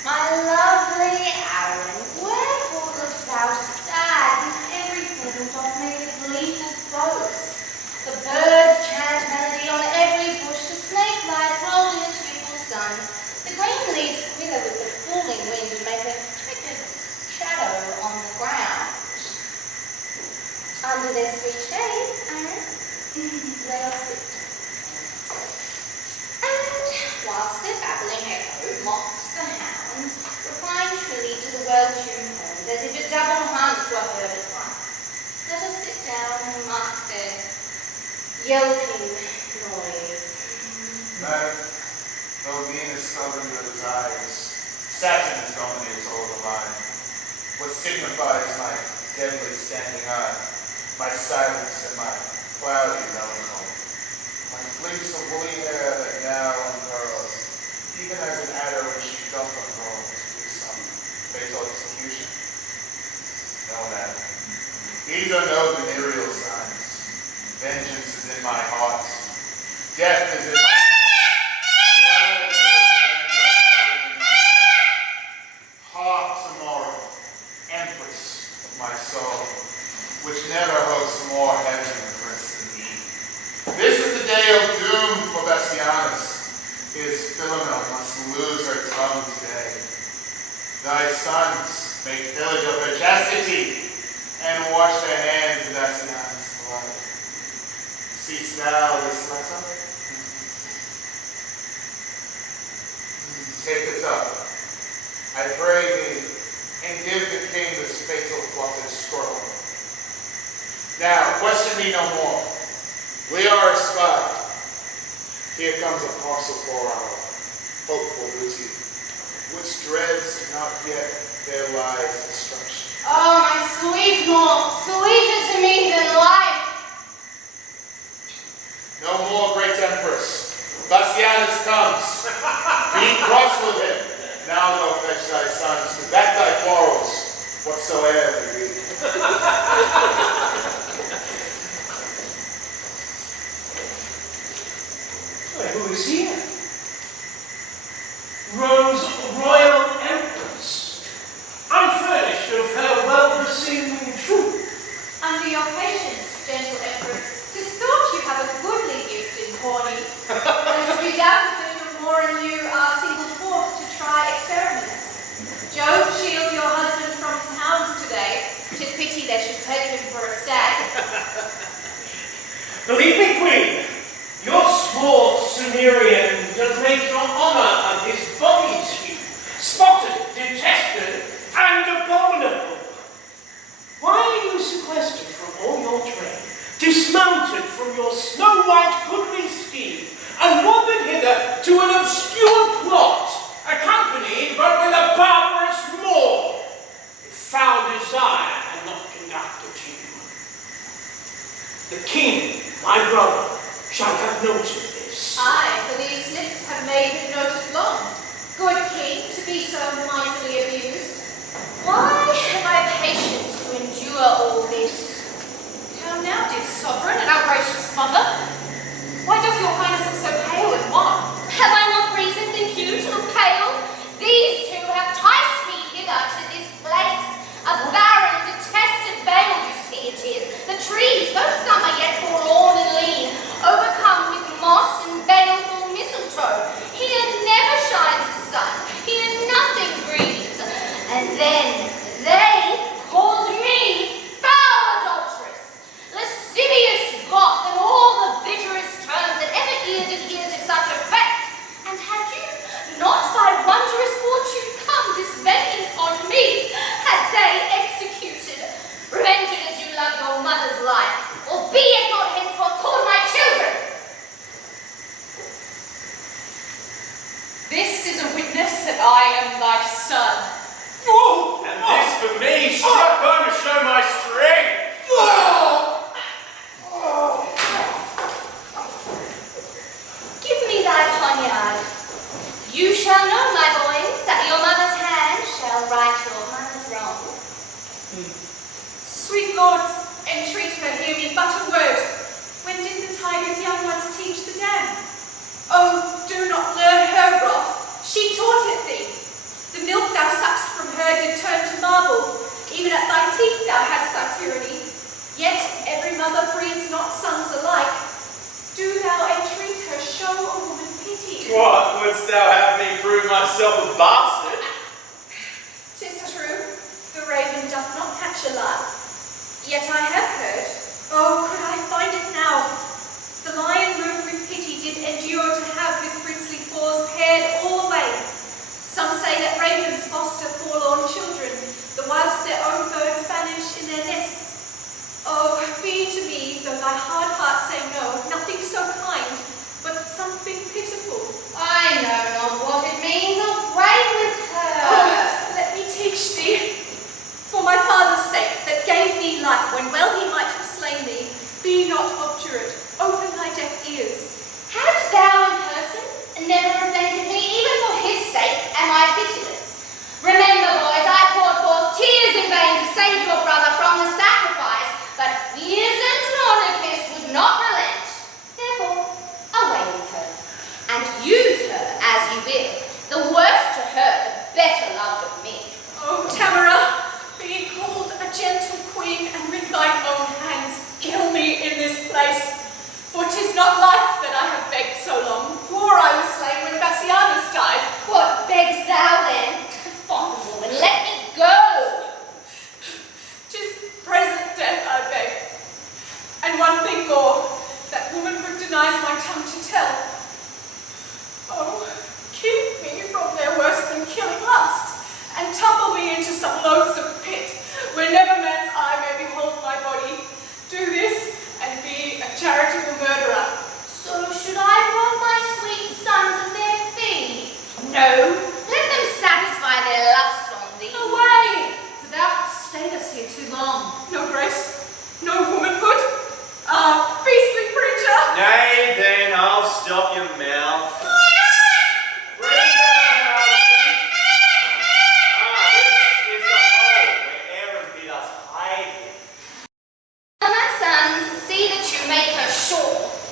My lovely Aaron, wherefore dost thou sad, and everything doth make a gleeful boast? The birds chant melody on every bush, the snake lies rolling a cheerful sun. The green leaves quiver with the cooling wind and make a checkered shadow on the ground. Under their sweet shade, Aaron, let us sit. And whilst their babbling echo mocks the hounds, replying shrilly to the well-tuned horns, as if a double hunt were heard at once, let us sit down and mark their yelping noise. Madam, though Venus governed your desires, Saturn dominates all the line. What signifies my deadly standing eye, my silence and my cloudy melancholy? My fleece of woolly hair that now uncurls, even as an adder when she doth unroll through some fatal execution? No, madam. These are no venereal signs. Vengeance is in my heart. Death is in my heart tomorrow, empress of my soul, which never hopes more heaven and grace than me. This is the day of doom for Bastianus. His Philomel must lose her tongue today. Thy sons make pillage of her chastity and wash their hands in Bastianus' blood. Seest thou this letter? Take it up. I pray thee, and give the king this fatal plotted scroll. Now, question me no more. We are espied. Here comes a parcel for our hopeful booty, which dreads not yet their lives' destruction. Oh, my sweet more, sweeter to me than life. No more, great empress. Bassianus comes. Be cross with him. Now go fetch thy sons, to back thy quarrels, whatsoever they be. Who is here? Rome's royal empress, unfurnished of her well-beseeming troop. Under your patience, gentle empress, 'tis thought you have a goodly gift in horny, and to be doubted that your more and you are singled forth to try experiments. Jove shield your husband from his hounds today. 'Tis pity they should take him for a stag. Believe me, Queen, your small Cimmerian does make your honor of his body to you spotted, detested, and abominable. Why are you sequestered from all your train, dismounted from your snow-white goodly steed, and wandered hither to an obscure plot, accompanied but with a barbarous Moor, if foul desire had not conducted you? The king, my brother, shall have note of this. Aye, for these slips have made him noted long. Good king, to be so mightily abused. Why have I patience to endure all this? How now, dear sovereign and outrageous mother? Why doth your highness look so pale and wan? Have I not reason, think you, to look pale? These two have ticed me hither to this place. A barren, detested vale, you see it is. The trees, though some are yet forlorn and lean, overcome with moss and baleful mistletoe. Here never shines the sun, here nothing breathes. And then they called me foul adulteress, lascivious Goth, and all the bitterest terms that ever ear did hear to such effect. And had you not by wondrous fortune come this vengeance on me, had they executed, revenge it as you love your mother's life, or be it not henceforth called my children. This is a witness that I am thy son. And this for me, struck home to show my strength. Give me thy poniard. You shall know, my boys, that your mother's hand shall right your mother's wrong. Sweet lords, entreat her, hear me but a word. When did the tiger's young ones teach the dam? Oh, do not learn her wrath. She taught it thee. The milk thou suck'st from her did turn to marble. Even at thy teeth thou hadst thy tyranny. Yet every mother breeds not sons alike. Do thou entreat her, show a woman pity. What, wouldst thou have me prove myself a bastard? 'Tis true, the raven doth not hatch a lie. Yet I have heard, oh, could I find it now, the lion moved with pity did endure to have his princely paws pared all away. Some say that ravens foster forlorn children, the whilst their own birds vanish in their nests. Oh, be to me, though thy hard heart say no, nothing so kind, but something pitiful. I know not what it means. Away with her. Oh, let me teach thee. For my father's sake, that gave thee life, when well he might have slain thee, be not obdurate, open thy deaf ears. Hadst thou in person never offended me, even for his sake am I pitiless. Remember, boys, I poured forth tears in vain to save your brother from the sacrifice, but fierce Andronicus would not relent. Therefore, away with her, and use her as you will. The worse to her, the better loved of me. Oh, Tamara, be called a gentle queen, and with thine own hands kill me in this place. For 'tis not life that I have begged so long. Poor I was slain when Bassianus died. What begs thou then? Fond woman, let me go. 'Tis present death I beg. And one thing more, that womanhood denies my tongue to tell. Oh, keep me from their worse than killing lust, and tumble me into some low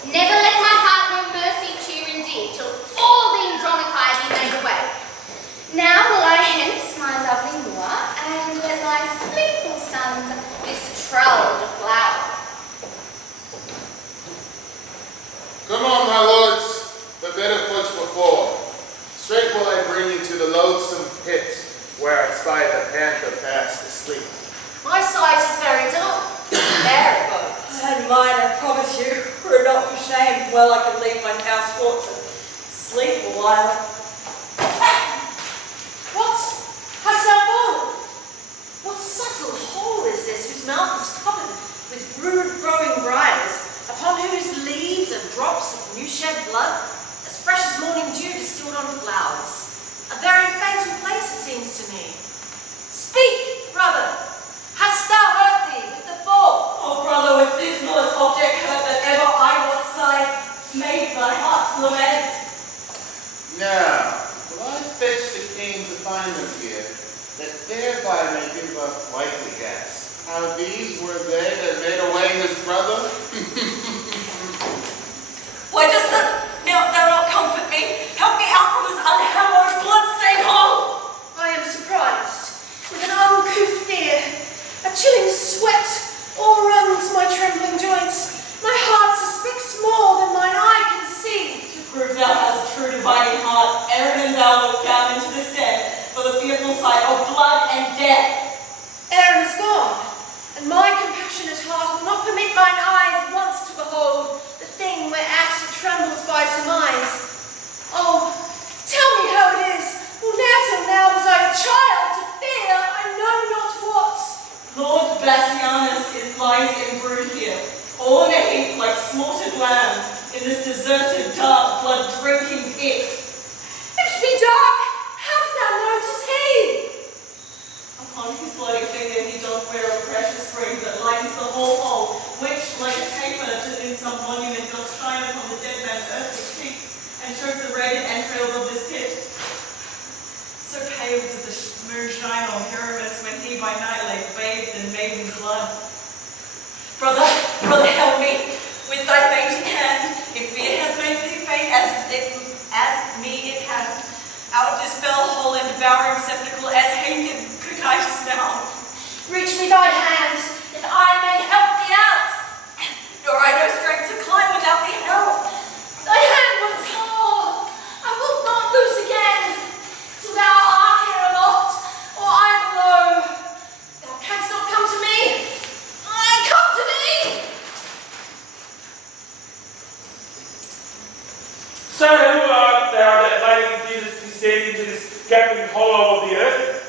Never let my heart know mercy to you indeed, till all the Andronici be made away. Now will I hence my lovely moor, and let my sleepful sons this trowel deflower. Come on, my lords, the better foot before. Straight will I bring you to the loathsome pit, where I spy the panther fast asleep. My sight is very dull. There it goes. And mine, I promise you, were it not for shame, well I could leave my house thoughts and sleep a while. What? Hast thou fallen? What subtle hole is this whose mouth is covered with rude growing briars, upon whose leaves are drops of new shed blood, as fresh as morning dew distilled on flowers? A very fatal place it seems to me. Speak, brother. Hast thou hurt thee with the fall? Oh, brother, with this most object hurt that ever I was sight, made my heart lament. Now, will I fetch the king to find them here, that thereby may give a likely guess how these were they that made away his brother? Why dost thou not comfort me? Help me out from this unhallowed, blood-stained hole! I am surprised, with an uncouth fear. A chilling sweat o'erruns my trembling joints. My heart suspects more than mine eye can see. To prove thou hast a true dividing heart, Aaron and thou look down into this den for the fearful sight of blood and death. Aaron is gone, and my compassionate heart will not permit mine eyes once to behold the thing whereat it trembles by surmise. Oh, tell me how it is. Well, ne'er till now was I a child to fear I know not what. Lord Bassianus lies embrued here, all in a heap like slaughtered lamb, in this deserted, dark, blood-drinking pit. If it be dark, how dost thou notice he? Upon his bloody finger he doth wear a precious ring that lightens the whole hole, which, like a taper in some monument, doth shine upon the dead man's earthly cheeks, and shows the ragged entrails of this pit. So pale did the moon shine on Pyramus when he by night lay bathed in maiden's blood. Brother, help me with thy fainting hand. If fear hath made thee faint as me it hath, out this fell hole and devouring sepulchre as hated Titus now. Reach me thy hand, that I may help thee out. Nor I no strength to climb without thee help. Thy hand once hold, I will not loose again, till thou art here aloft, or I below. Thou canst not come to me, I come to thee. So who art thou that lady didst descend into this gaping hollow of the earth?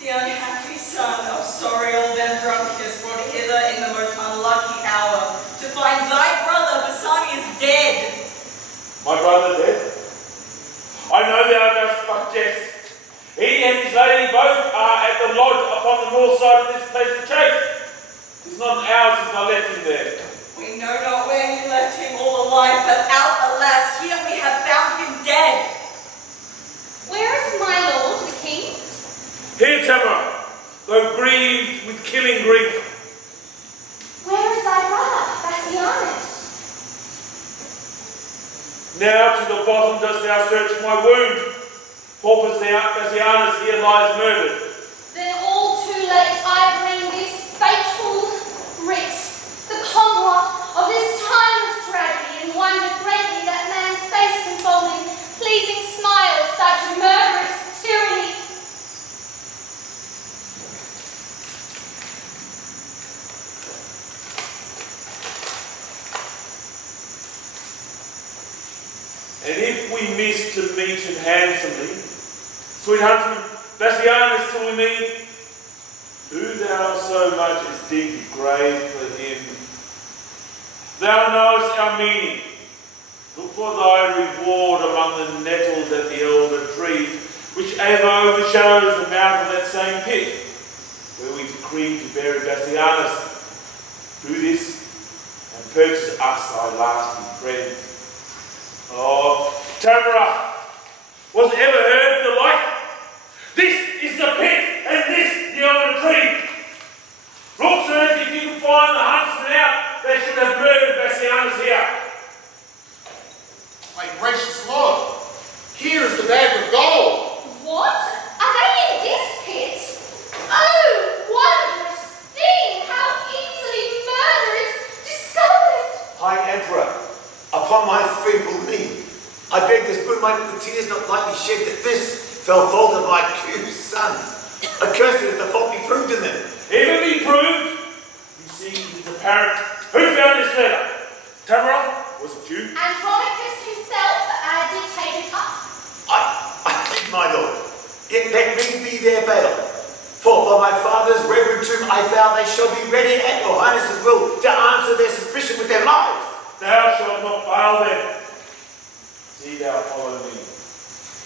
The unhappy son of sorry old Andronicus brought hither in the most unlucky hour to find thy brother Bassianus dead. My brother dead? I know thou dost but jest. He and his lady both are at the lodge upon the north side of this pleasant chase. It's not an hour since I left him there. We know not where you left him all alive, but out alas, here we have found him dead. Where is my lord, the king? Here, Tamara, though grieved with killing grief. Where is thy brother, Bassianus? Now to the bottom dost thou search my wound, for Bassianus here lies murdered. Then all too late I bring this fateful writ, the combat of this timeless tragedy, and wonder greatly that man's face enfolding pleasing smiles such murderous tyranny. And if we miss to meet him handsomely, sweet huntsman, Bassianus till we meet, do thou so much as dig a grave for him. Thou knowest our meaning. Look for thy reward among the nettles at the elder tree, which ever overshadows the mouth of that same pit, where we decreed to bury Bassianus. Do this, and purchase us thy lasting friends. Oh, Tamara, was ever heard the like? This is the pit, and this the elder tree. Look, sir, if you can find the huntsman out, they should have murdered Bassianus here. upon my feeble knee, I beg this boon might the tears not lightly shed that this fell fault of my accused sons. Accursed if the fault be proved in them. If it be proved, you see it is apparent. Who found this letter? Tamara, was it you? Andronicus himself did take it up. I did, my lord. Yet let me be their bail. For by my father's reverend tomb I vow they shall be ready at your highness's will to answer their suspicion with their lives. Thou shalt not fail them. See thou follow me.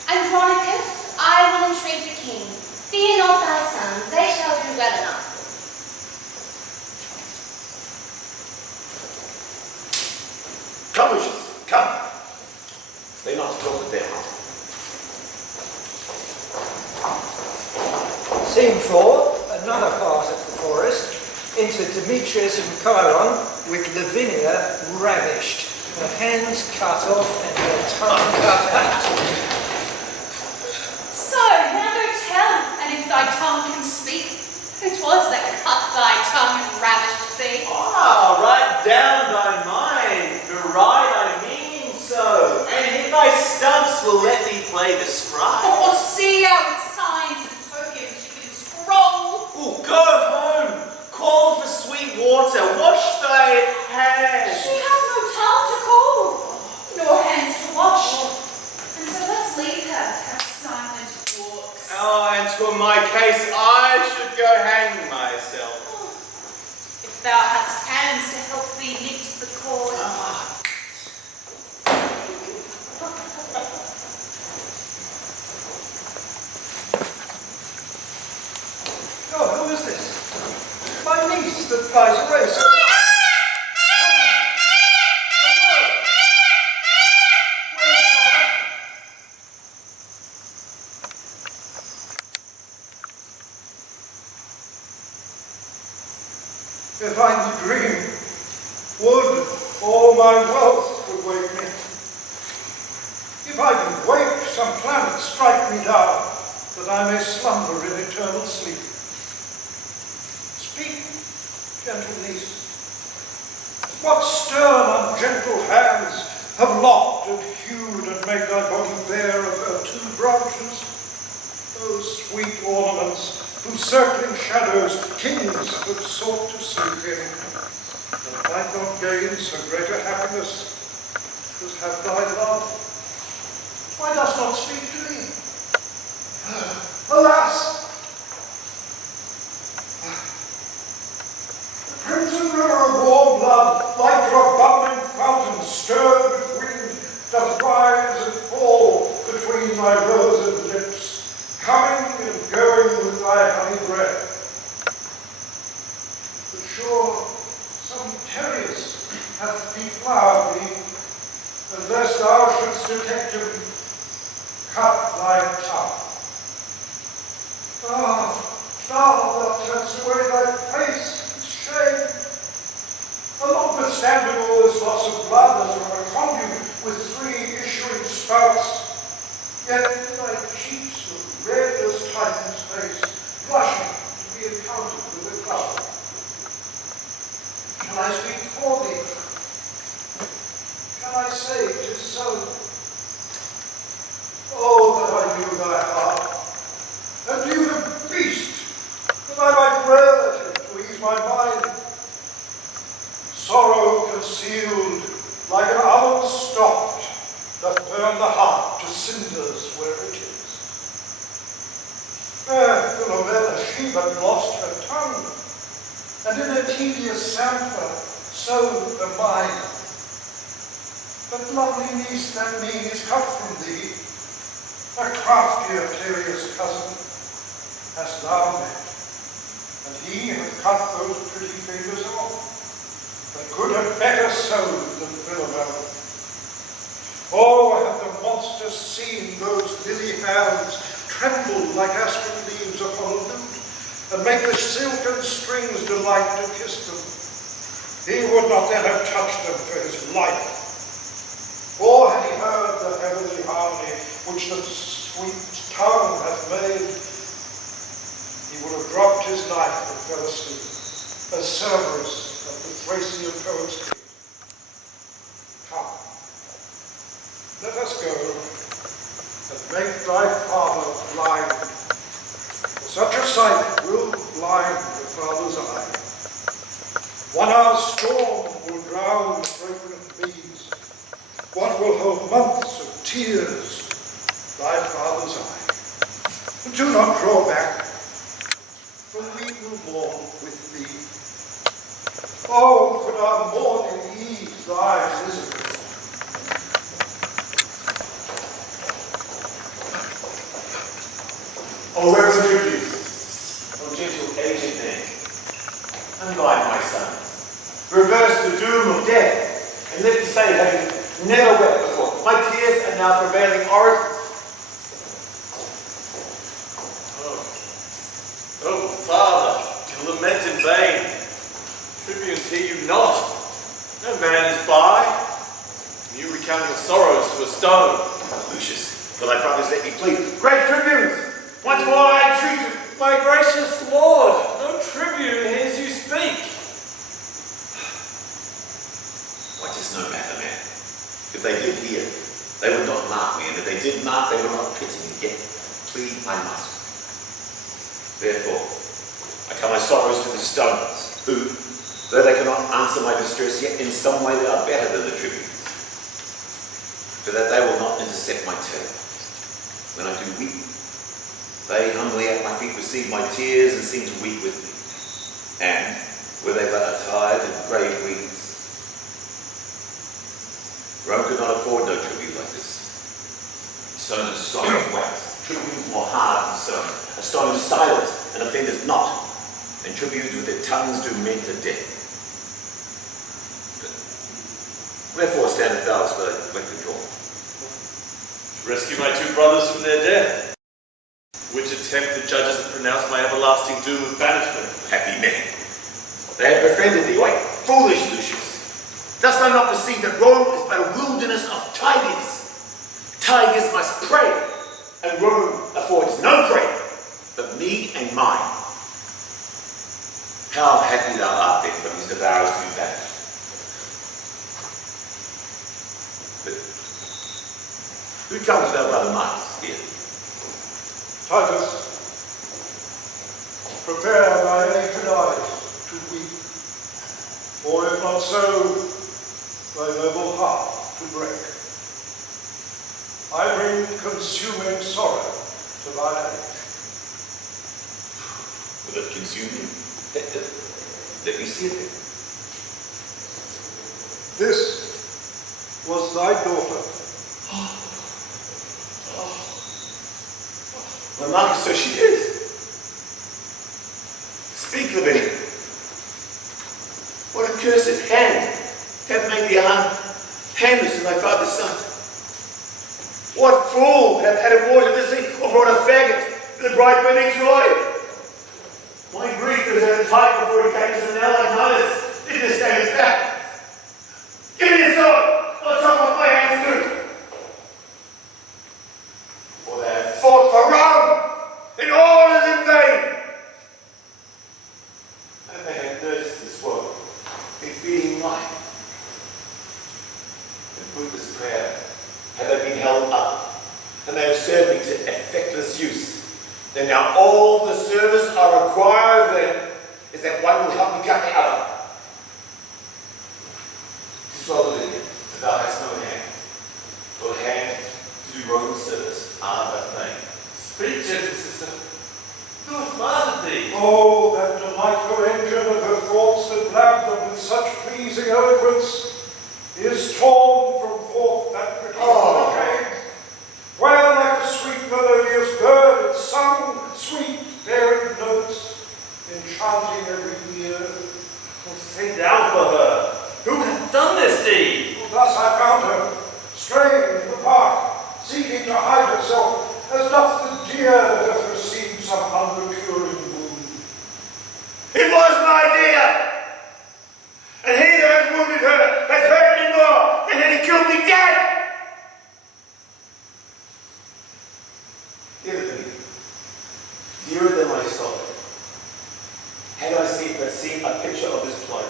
Andronicus, I will entreat the king. Fear not thy sons, they shall do well enough. Come, Lucius, come. Stay not to talk with their heart. Scene 4, another part of the forest, into Demetrius and Chiron with Lavinia ravished, her hands cut off and her tongue cut out. So, now go tell, and if thy tongue can speak, it was that cut thy tongue and ravished thee. Ah, write down thy mind, deride I mean so, and if thy stumps will let thee play the scribe. Oh, see how its signs and tokens you can scroll. Oh, go home, call for sweet water, wash thy hands. She has no tongue to call, nor hands to wash, and so let's leave her to have silent walks. Oh, and to my case, I should go hang myself. If thou hadst hands to help thee knit the cord. Oh, who is this? My niece that flies away so If I dream, would all my wealth would wake me. If I can wake, some planet strike me down, that I may slumber in eternal sleep. Speak, gentle niece. What stern, ungentle hands have lopped and hewed and made thy body bare of her two branches? Those sweet ornaments whose circling shadows kings have sought to sleep in, and might not gain so great a happiness as have thy love. Why dost not speak to me? Alas! The crimson river of warm blood, like to a bubbling fountain stirred with wind, doth rise and fall between thy rosed lips, coming and going with thy honey breath. But sure, some Tereus hath deflowered thee, and lest thou shouldst detect him, cut thy tongue. Thou turnest away thy face with shame. And notwithstanding all this loss of blood as from a conduit with three issuing spouts, yet thy cheeks were red as Titan's face, blushing to be encountered with a cloud. Can I speak for thee? Can I say 'tis so? Oh, that I knew thy heart, and knew the beast, that I might rail at him to ease my mind. Sorrow concealed, like an oven stopped, doth burn the heart to cinders where it is. Fair Philomela, she but lost her tongue, and in a tedious sampler sowed the mine. But lovely niece, that mean is cut from thee, a craftier Tereus cousin hast thou met, and he hath cut those pretty fingers off, that could have better sewed than Philomela. Oh, had the monster seen those lily hands tremble like aspen leaves upon a lute, and make the silken strings delight to kiss them, he would not then have touched them for his life. Or had he heard the heavenly harmony which the sweet tongue hath made, he would have dropped his knife and fell asleep, as Cerberus of the Thracian poets did. Come, go, and make thy father blind. For such a sight will blind the father's eye. 1 hour's storm will drown the fragrant bees. What will hold months of tears thy father's eye? But do not draw back, for we will mourn with thee. Oh, could our mourning ease thy misery? O reverend tribute, O gentle aged man, unbind my son, reverse the doom of death, and let me say, having never wept before, my tears are now prevailing oracle. Oh, Father, you lament in vain. Tribunes hear you not. No man is by. You recount your sorrows to a stone. Lucius, for thy brothers let me plead. Great tribunes, once more I entreat you. My gracious lord, no tribune hears you speak. What is no matter, man? If they did hear, they would not mark me, and if they did mark, they would not pity me. Yet plead I must. Therefore, I tell my sorrows to the stones, who, though they cannot answer my distress, yet in some way they are better than the tribunes, so that they will not intercept my tale. When I do weep, they humbly at my feet receive my tears and seem to weep with me. And, were they but attired in grave weeds, Rome could not afford no tribute like this. Stone is soft as wax, tribunes more hard than stone. A stone is silent and offendeth not, and tribunes with their tongues do men to death. Wherefore standeth thou as thy control? Rescue my two brothers from their death, which attempt the judges to pronounce my everlasting doom of banishment. Happy men. They have befriended thee. Wait, foolish Lucius. Dost thou not perceive that Rome is but a wilderness of tigers? Tigers must prey, and Rome affords no prey, but me and mine. How happy thou art then for these devourers to be banished. But who comes with our brother Marcus here? Titus, prepare thy naked eyes to weep, or if not so, thy noble heart to break. I bring consuming sorrow to thy age. Will it consume you? Let me see it. This was thy daughter. Well, Marcus, so she is. Speak, Lavinia. What a cursed hand hath made thee handless to thy father's son. What fool hath added water to the sea, or brought a faggot to the bright burning Troy? My grief was at a tight before he came to the now like mothers. Did this stand his back? Give me your sword! I'll chop off my hands through. For they have fought for Rome, and all is in vain. And they have nursed this woe, in feeding life. In fruitless prayer have they been held up, and they have served me to effectless use. Then now all the service I require of them is that one will help me cut the other. Swallow it, that thou hast no hand. For hand to do Roman service are but vain. Speak, gentle sister. Who hath fathered thee? Oh, that delightful engine of her thoughts that blabbed them with such pleasing eloquence is torn from forth that particular cave, where like a sweet melodious bird it sung sweet varied notes, enchanting every ear. Oh, say down for her. Who hath done this deed? Thus I found her, straying in the park, seeking to hide herself, as doth the deer that hath received some unprocuring wound. It was my dear! And he that hath wounded her hath hurt me more than had he killed me dead! Dear me, dearer than my soul, had I seen a picture of this plight,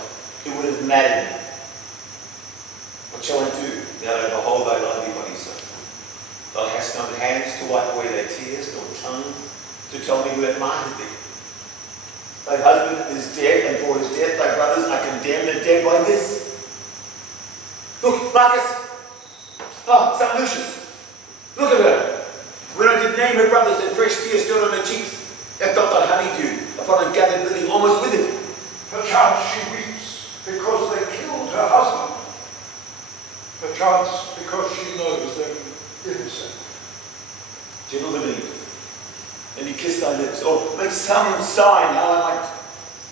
it would have maddened me. What shall I do now that I behold thy lively body, son? Thou hast not hands to wipe away their tears, nor tongue to tell me who admired thee. Thy husband is dead, and for his death thy brothers are condemned and dead by this. Look, Marcus! Oh, St. Lucius! Look at her! When I did name her brothers, and fresh tears stood on her cheeks, that got the honeydew upon a gathered lily almost withered. Perchance she weeps because they killed her husband. Perchance because she knows them innocent. Gentle believe. And he kissed thy lips, or make some sign how I might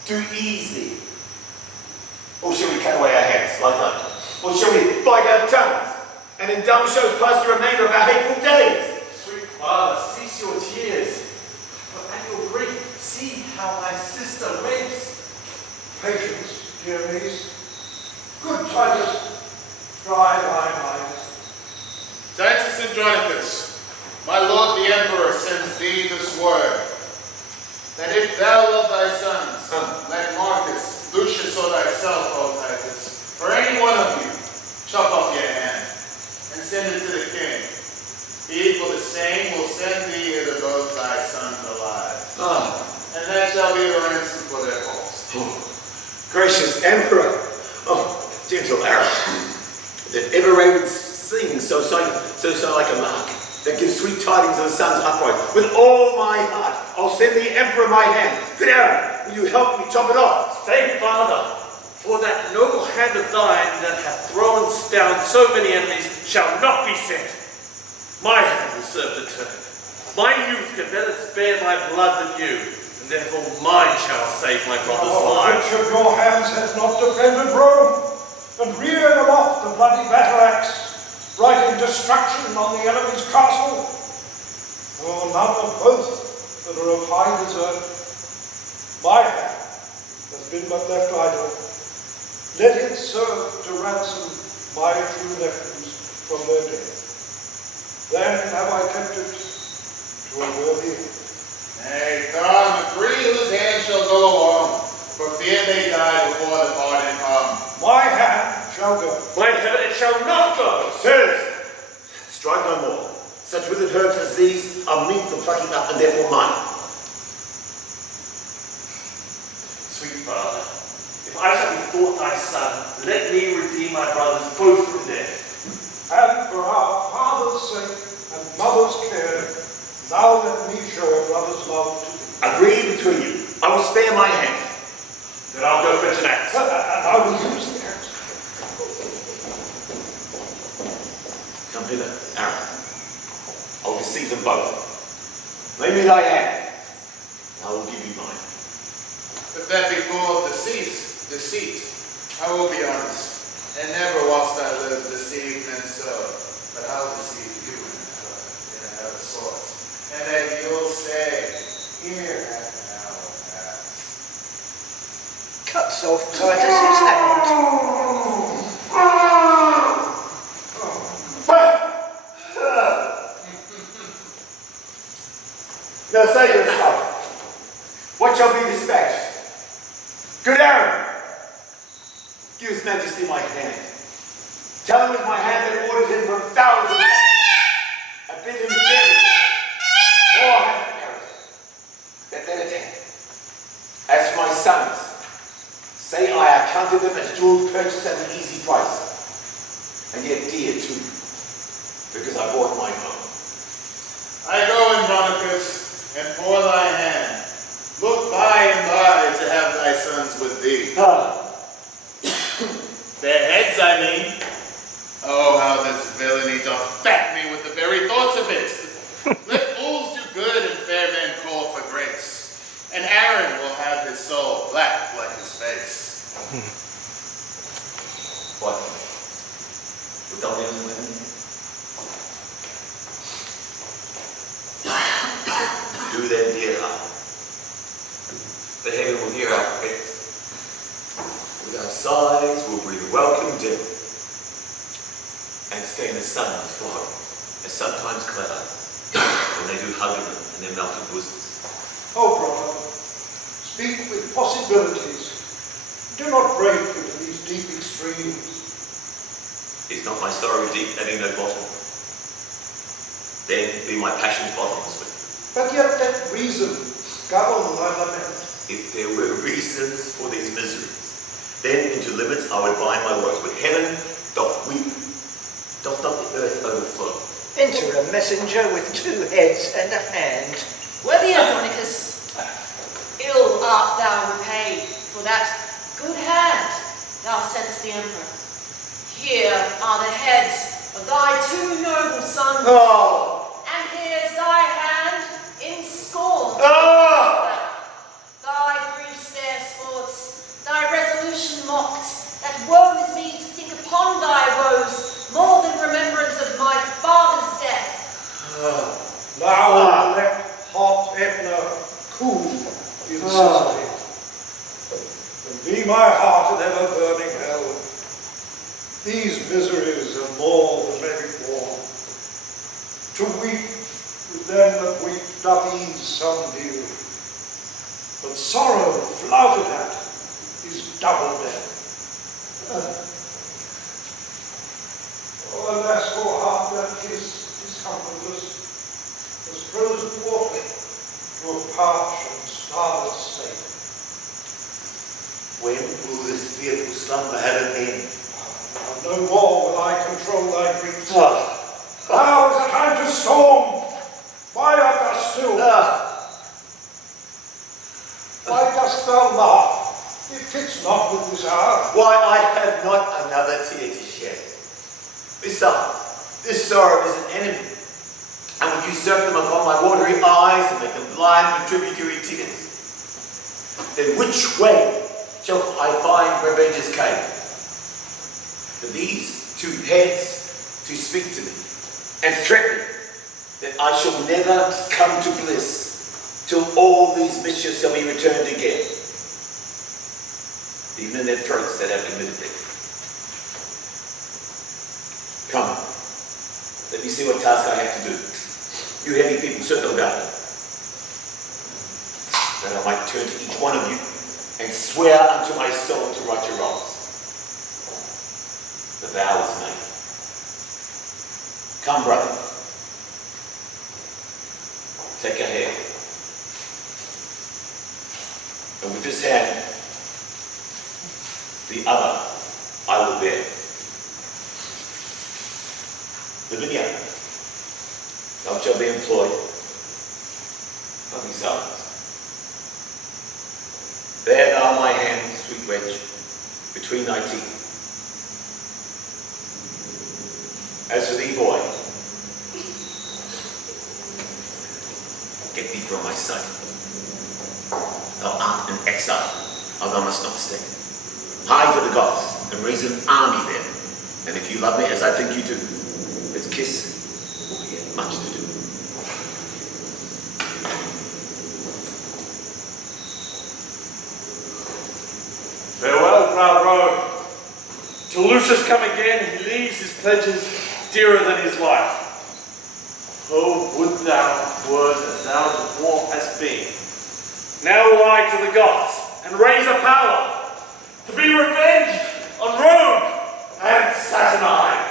do easy. Or shall we cut away our hands like that? Or shall we bite our tongues, and in dumb shows pass the remainder of our hateful days? Sweet father, cease your tears. But at your grief, see how my sister weeps. Patience, dear niece. Good Titus, dry thine eyes. Titus Andronicus, my lord the emperor sends thee this word, that if thou love thy sons, let Marcus, Lucius, or thyself, O Titus, or any one of you, chop off your hand, and send it to the king. He for the same will send thee hither both thy sons alive. And that shall be the ransom for their faults. Gracious Emperor, gentle Arab, that ever ravens sing so like a lark, that gives sweet tidings of the sun's upright. With all my heart, I'll send the Emperor my hand. Good Aaron, will you help me chop it off? Thank Father, for that noble hand of thine that hath thrown down so many enemies shall not be sent. My hand will serve the turn. My youth can better spare my blood than you, and therefore mine shall save my brother's lives. Which of your hands has not defended Rome, and reared aloft the bloody battle axe, writing destruction on the enemy's castle? Or none of both that are of high desert? My hand has been but left idle. Let it serve to ransom my true nephews from their death. Then have I kept it to a worthy end. Nay, come, agree whose hand shall go along, for fear they die before the parting come. My hand shall go. My heaven it shall not go. Sirs, strike no more. Such withered herbs as these are meet for plucking up, and therefore mine. Sweet father, if I shall be thought thy son, let me redeem my brothers both from death. And for our father's sake and mother's care, now let me show a brother's love to thee. Agree between you. I will spare my hand. Then I'll go fetch an axe. And I will use the axe. Come hither, Aaron. I'll deceive them both. Lay me thy hand, and I will give you mine. If that be full of deceit, I will be honest, and never whilst I live deceive men so, but I'll deceive you in another sort. And then you'll say, here hath an hour passed. Cuts off Titus's hand. Now say yourself, what shall be dispatched? Good Aaron, give his majesty my hand. Tell him with my hand that ordered him from thousands and bid him bury or have him buried. Let that attend. As for my sons, say I accounted them as jewels purchased at an easy price, and yet dear too, because I bought mine own. I go, Andronicus, and for thy hand, look by and by to have thy sons with thee. Their heads, I mean. Oh, how this villainy doth fat me with the very thoughts of it. Let fools do good and fair men call for grace. And Aaron will have his soul black like his face. What? Without any women? Do then, dear heart. The heaven will hear our prayers. With our sighs, we'll breathe a welcome dew, and stay in the sun's forehead, as sometimes cloud, when they do hug them in their melted bosoms. Oh, brother, speak with possibilities. Do not break into these deep extremes. Is not my sorrow deep, having no bottom? then be my passions bottomless with. But yet let reason govern thy lament. If there were reasons for these miseries, then into limits I would bind my works. But heaven doth weep, doth not the earth overflow. Enter a messenger with 2 heads and a hand. Worthy Andronicus, ill art thou repaid for that good hand thou sent'st the emperor. Here are the heads of thy 2 noble sons, Oh! and here's thy hand in scorn. Oh! Thy griefs their sports, thy resolution mocked, that woe is me to think upon thy woes more than remembrance of my father's death. Now let hot Etna cool in Sicily, and be my heart an ever-burning hell. These miseries are more than may be borne. To weep with them that weep doth ease some deal, but sorrow flouted at is double death. Oh, alas, for heart that kiss is comfortless, as frozen water to a parched and starless state. When will this fearful slumber have an end? Now no more will I control thy griefs. Ah. Now is the time to storm. Why art thou still? Why dost thou laugh? It fits not with this hour. Why, I have not another tear to shed. Besides, this sorrow is an enemy, and will usurp them upon my watery eyes and make them blind with tributary tears. Then which way shall I find revenge's cave? For these 2 heads to speak to me, and threaten that I shall never come to bliss till all these mischiefs shall be returned again, even in their throats that have committed them. Come, let me see what task I have to do. You heavy people circle about me, that I might turn to each one of you and swear unto my soul to right your wrongs. The vow is made. Come, brother. Take a hand. And with this hand, the other I will bear. Lavinia, thou shalt be employed. I'll be silent. Bear thou my hand, sweet wench, between thy teeth. As for thee, boy, get thee from my sight. Thou art an exile, and thou must not stay. Hide for the Goths, and raise an army there. And if you love me as I think you do, let's kiss. We have much to do. Farewell, proud rogue. Till Lucius come again, he leaves his pledges dearer than his life. Oh, would thou wert as thou to war hast been. Now will I to the Goths, and raise a power, to be revenged on Rome and Saturnine.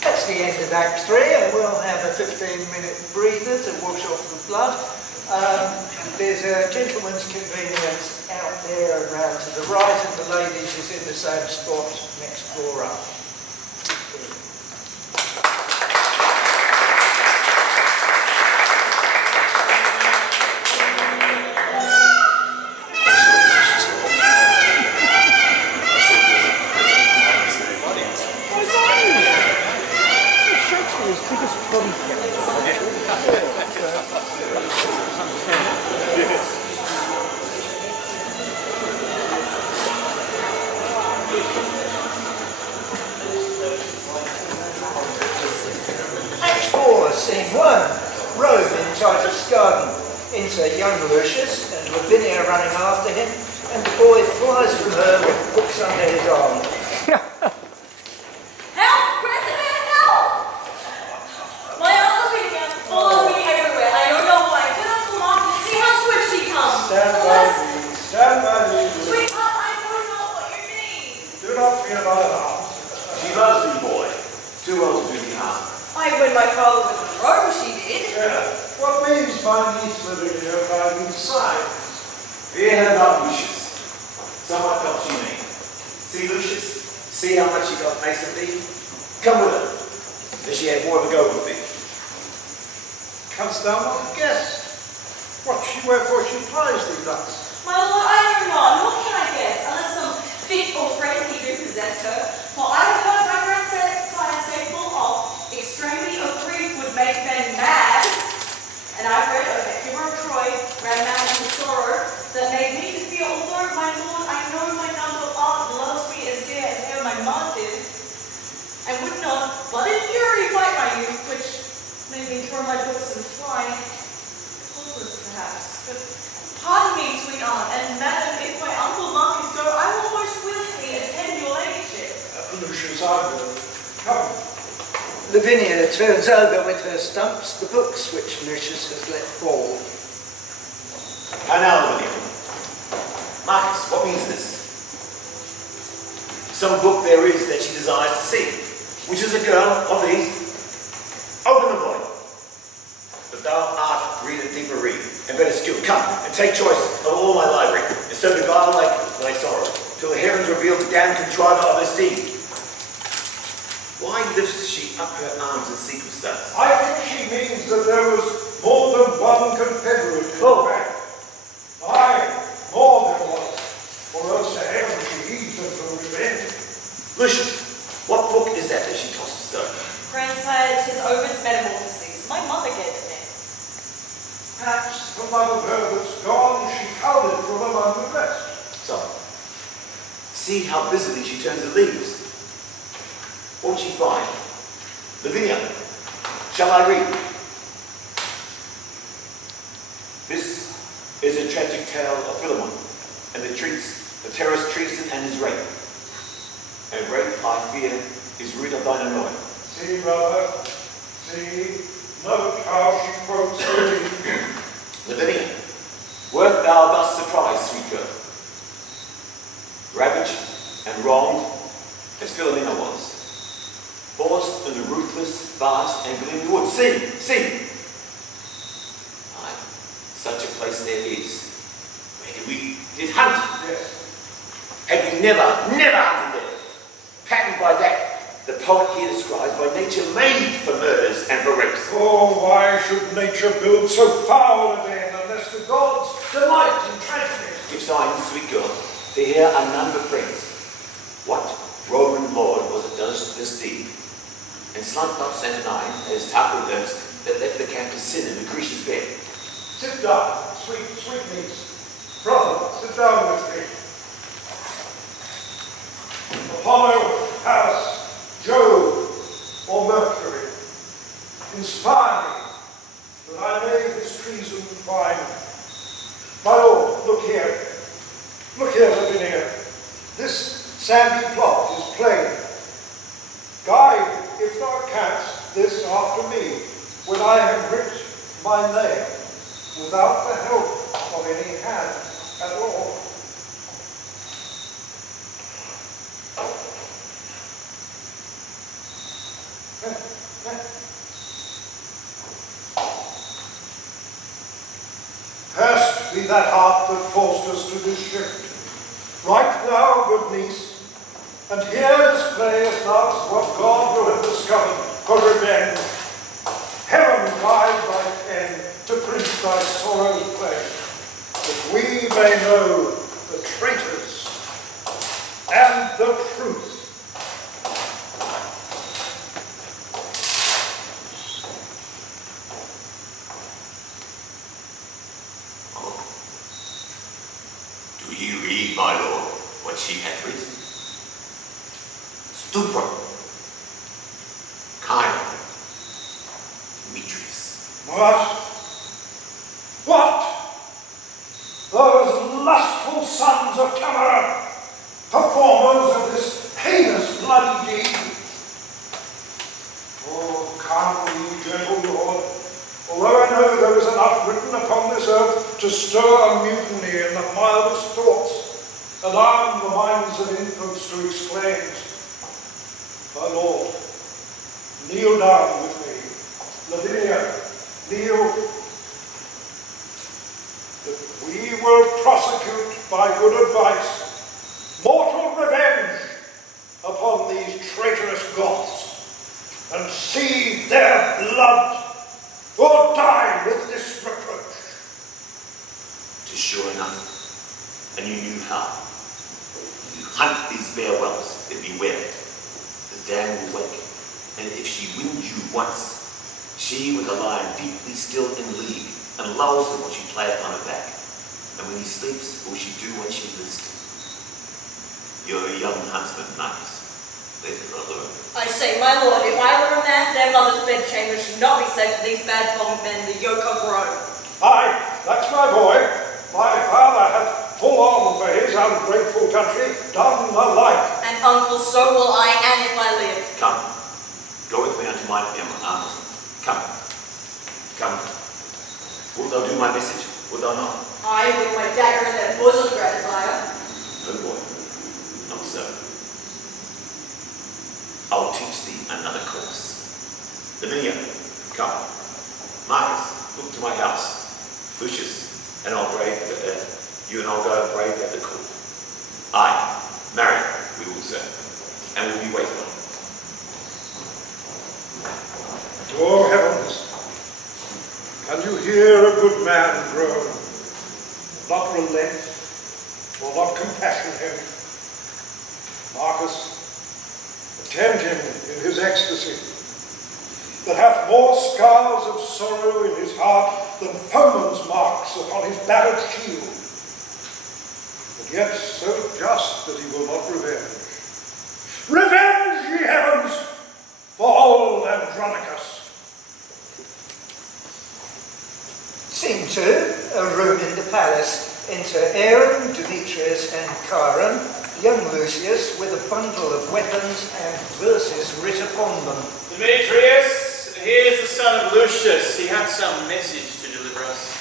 That's the end of Act 3, and we'll have a 15-minute breather to wash off the blood. There's a gentleman's convenience out there and round to the right, and the ladies is in the same spot next door up. Scene 1, Rome in Titus' garden. Enter young Lucius and Lavinia running after him, and the boy flies from her with books under his arm. Help! President, help! My Aunt Lavinia follows me everywhere. I don't know why. Get up, come on. See how swift she comes. Stand by me, stand by me. Sweetheart, I don't know what you need. Do not fear my alarms. She loves thee, boy. Too well to do thee harm. my father was in Rome, she did. What means my niece Lavinia by these signs? Fear her not, Lucius. Somewhat doth she mean. See, Lucius, see how much she doth mason thee. Come with her, that she had more of a go with thee. Canst thou not guess wherefore she plies thee thus? My lord, I know not. Nor can I guess, unless some fit or frenzy do possess her. For I have heard my grandsire say full oft, extremity of grief would make men mad. And I've read of a hero of Troy, ran mad in sorrow, that made me to fear, although my lord, I know my noble art loves me as dear as ever my mother did, and would not, but in fury, fight my youth, which made me throw my books and fly. Hopeless, perhaps, but pardon me, sweet aunt, and madam, if my uncle Marcus go, I will most willingly attend your ladyship. Lucius, I will. Come. Lavinia turns over with her stumps the books which Lucius has let fall. And now, Lavinia. Marcus, what means this? Some book there is that she desires to see. Which is a girl of these? Open the volume. But thou art reader deeper read, and better skilled. Come, and take choice of all my library, and so beguile thy sorrow, till the heavens reveal the damned contriver of this deed. Why lifts she up her arms in secret thus? I think she means that there was more than one confederate come back. Aye, more than one, or else to heaven she heeds them for revenge. Lucius, what book is that she tosses though? Grandsire, 'tis Ovid's Metamorphoses. My mother gave it me. Perhaps the love of her that's gone, she culled it from among the rest. So, see how busily she turns the leaves. Won't she find? Lavinia, shall I read? This is a tragic tale of Philemon, and the terrorist treason and his rape. And rape, I fear, is root of thine annoy. See, brother, see, note how she quotes the Lavinia, wert thou thus surprised, sweet girl? Ravaged and wronged as Philomena was, forced in the ruthless, vast, and gloomy wood. See! Aye, such a place there is, where we did hunt. Yes. Had we never hunted there, patterned by that, the poet here describes by nature made for murders and for rapes. Oh, why should nature build so foul a den unless the gods delight in tragedy? Give signs, sweet girl, for here are none but friends. What Roman lord was it does this deed? And slunk not Saint Nine, as Tarquin learns, that left the camp to sin in Lucretia's bed. Sit down, sweet niece. Brother, sit down with me. Apollo, Paris, Jove, or Mercury, inspire me that I may this treason find. My lord, look here. Look here, Lavinia. This sandy plot is plain. Guide, if thou canst, this after me, when I have writ my name, without the help of any hand at all. Cursed be that heart that forced us to this shift. Write thou, good niece, and here displayest thou what God will have discovered for revenge. Heaven guide thy pen to print thy sorrow's plague, that we may know the traitors and the truth. Do ye read, my lord, what she hath written? Stupor, Chiron, Demetrius. What? Those lustful sons of Cameron, performers of this heinous bloody deed. Oh, come ye, gentle lord, although I know there is enough written upon this earth to stir a mutiny in the mildest thoughts, alarm the minds of infants to exclaim, my lord, kneel down with me. Lavinia, kneel. That we will prosecute by good advice mortal revenge upon these traitorous Goths, and see their blood, or die with this reproach. 'Tis sure enough, and you knew how. You hunt these bare wells, then beware. The dam will wake, and if she wins you once, she with the lion deeply still in league, and lulls him while she play upon her back. And when he sleeps, will she do what she list? You're a young huntsman, Marcus. Let her alone. I say, my lord, if I were a man, their mother's bedchamber should not be safe for these bad bondmen, the yoke of Rome. Aye, that's my boy. My father hath full on for his ungrateful country done the like. And uncle, so will I, and if I live. Come, go with me unto my arms. Come, come. Wilt thou do my message? Wilt thou not? I, with my dagger in their bosom, grandsire. No, boy, not so. I'll teach thee another course. Lavinia, come. Marcus, look to my house. Lucius, and I'll brave you and I'll go and brave at the court. Aye, marry, we will, sir, and we'll be waiting on. Oh, heavens, can you hear a good man groan? Not relent, or not compassion him. Marcus, attend him in his ecstasy, that hath more scars of sorrow in his heart than foeman's marks upon his battered shield, but yet so just that he will not revenge. Revenge, ye heavens, for old Andronicus. Scene 2, a room in the palace. Enter Aaron, Demetrius, and Chiron, young Lucius with a bundle of weapons and verses writ upon them. Demetrius, here's the son of Lucius. He hath some message to deliver us.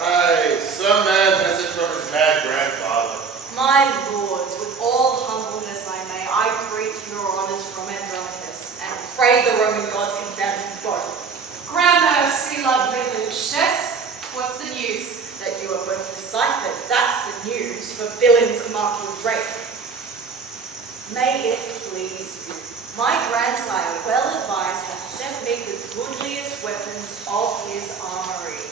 Aye, some mad message from his mad grandfather. My lords, with all humbleness I greet your honours from Andronicus, and pray the Roman gods confound you both. Gramercy, lovely Lucius. What's the news? That you are both deciphered, that's the news, for villains marked with rape. May it please you, my grandsire, well advised, hath sent me the goodliest weapons of his armoury,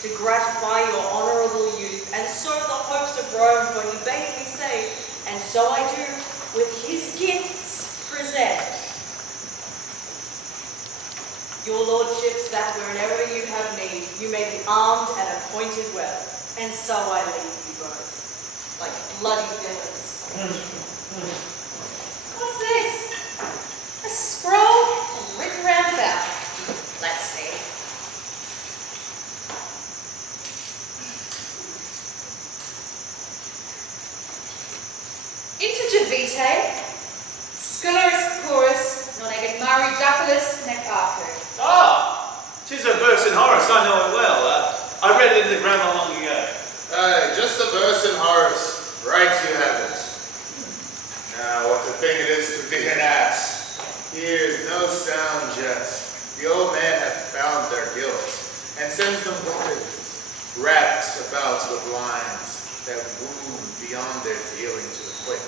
to gratify your honourable youth, and so the hopes of Rome, for he bade me say, and so I do, with his gifts present. Your lordships, that wherever you have need, you may be armed and appointed well. And so I leave you both, like bloody villains. What's this? A scroll written round about. Let's see. Integer vitae, scolaris chorus, non egit mari jaculus nec arco. Ah, 'tis a verse in Horace, I know it well. I read it in the grammar long ago. Aye, just a verse in Horace. Right you have it. Now, what a thing it is to be an ass. Here is no sound jest. The old man hath found their guilt, and sends them wounded, wrapped about with lines that wound beyond their feeling to the quick.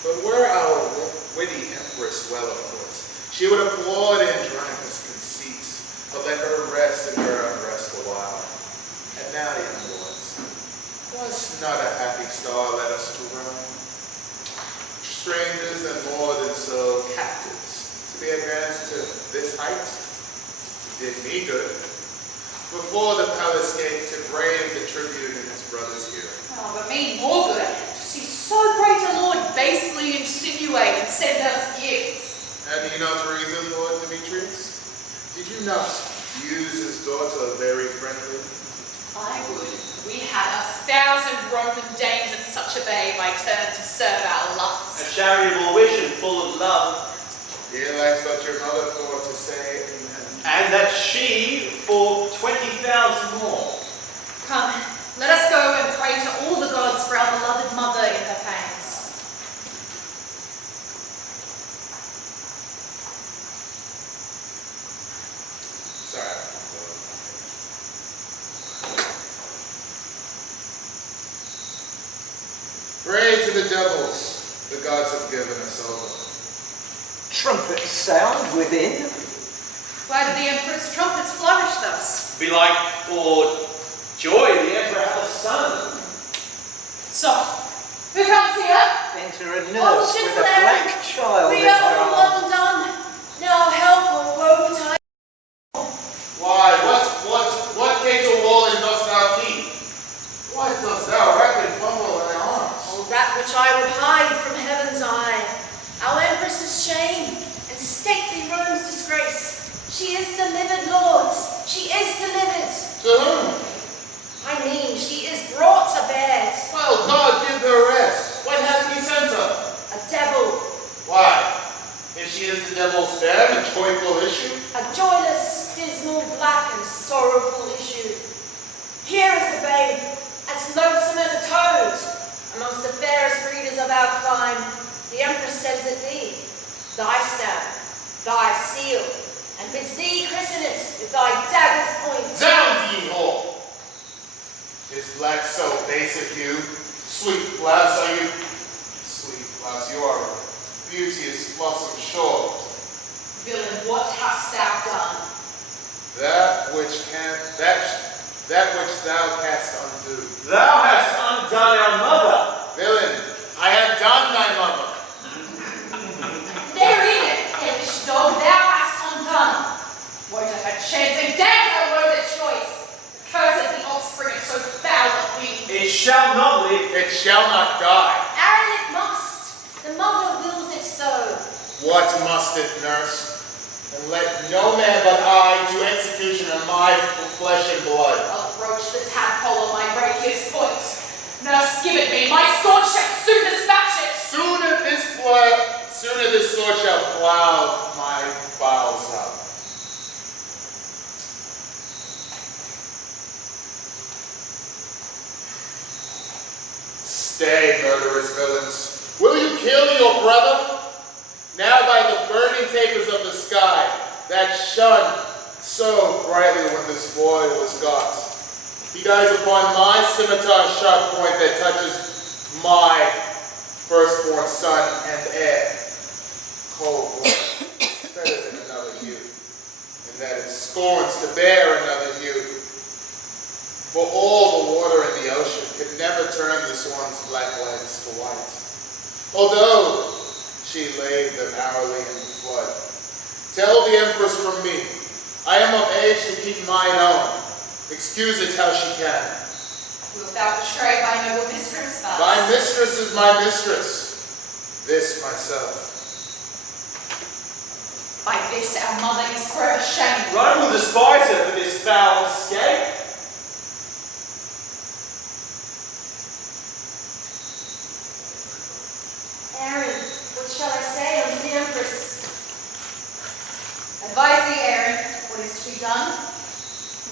But were our witty empress well afoot, she would applaud Andronicus' conceit, but let her rest in her unrest a while. And now, young lords, was not a happy star led us to Rome? Strangers and more than so, captives, to be advanced to this height, did me good. Before the palace gate to brave the tribute in his brother's hearing. Oh, but me more good. To see so great a lord basely insinuate and send us gifts. Had he not reason, Lord Demetrius? Did you not use his daughter very friendly? I would. We had 1,000 Roman dames and such a babe I turned to serve our lusts. A charitable wish and full of love. Here likes what your mother thought to say, amen. And that she for 20,000 more. Come, let us go and pray to all the gods for our beloved mother in her pangs. Pray to the devils the gods have given us over. Trumpets sound within. Why do the Emperor's trumpets flourish thus? Be like for joy the Emperor had a son. So, who comes here? Enter a nurse with a Clary, black child we in are her all arms. undone. Now help or woe betide. Why, what gate or walling dost thou keep? What dost thou reckon fumble in thy arms? Oh, that which I would hide from heaven's eye. Our Empress's shame and stately Rome's disgrace. She is delivered, lords. She is delivered. To whom? I mean, she is brought to bed. Well, God give her rest. When hath he sent her? A devil, Why? If she is the devil's bed, a joyful issue? a joyless, dismal, black, and sorrowful issue. Here is the babe, as lonesome as a toad. Amongst the fairest breeders of our clime, the Empress sends it thee, thy stamp, thy seal, and bids thee christen it with thy dagger's point. Zounds, ye whore! Is black so base of hue? Sweet lass, are you? Sweet lass, you are a beauteous blossom sure. Villain, what hast thou done? That which thou canst undo. Thou hast undone our mother. Villain, I have done thy mother. Therein, hellish dog, thou hast undone. Woe to her chance, and damn her woe the choice. Cursed the offspring of so foul a thing. It shall not live. It shall not die. Aaron, it must. The mother wills it so. What must it, nurse? And let no man but I do execution of my flesh and blood. I'll approach the tadpole on my rakiest point. Nurse, give it me, my sword shall soon dispatch it. Sooner this sword shall plow my bowels out. Stay, murderous villains. Will you kill your brother? Now by the burning tapers of the sky, that shone so brightly when this boy was got, he dies upon my scimitar sharp point that touches my firstborn son and heir. Cold blood, better than another hue, and that it scorns to bear another hue. For all the water in the ocean could never turn this one's black legs to white, although she laid them hourly in the flood. Tell the Empress from me, I am of age to keep mine own. Excuse it how she can. Wilt thou betray thy noble mistress thus? My mistress is my mistress. This myself. By this our mother is forever shamed. Rome will despise her for this foul escape. Aaron, what shall I say unto the Empress? Advise thee, Aaron, what is to be done.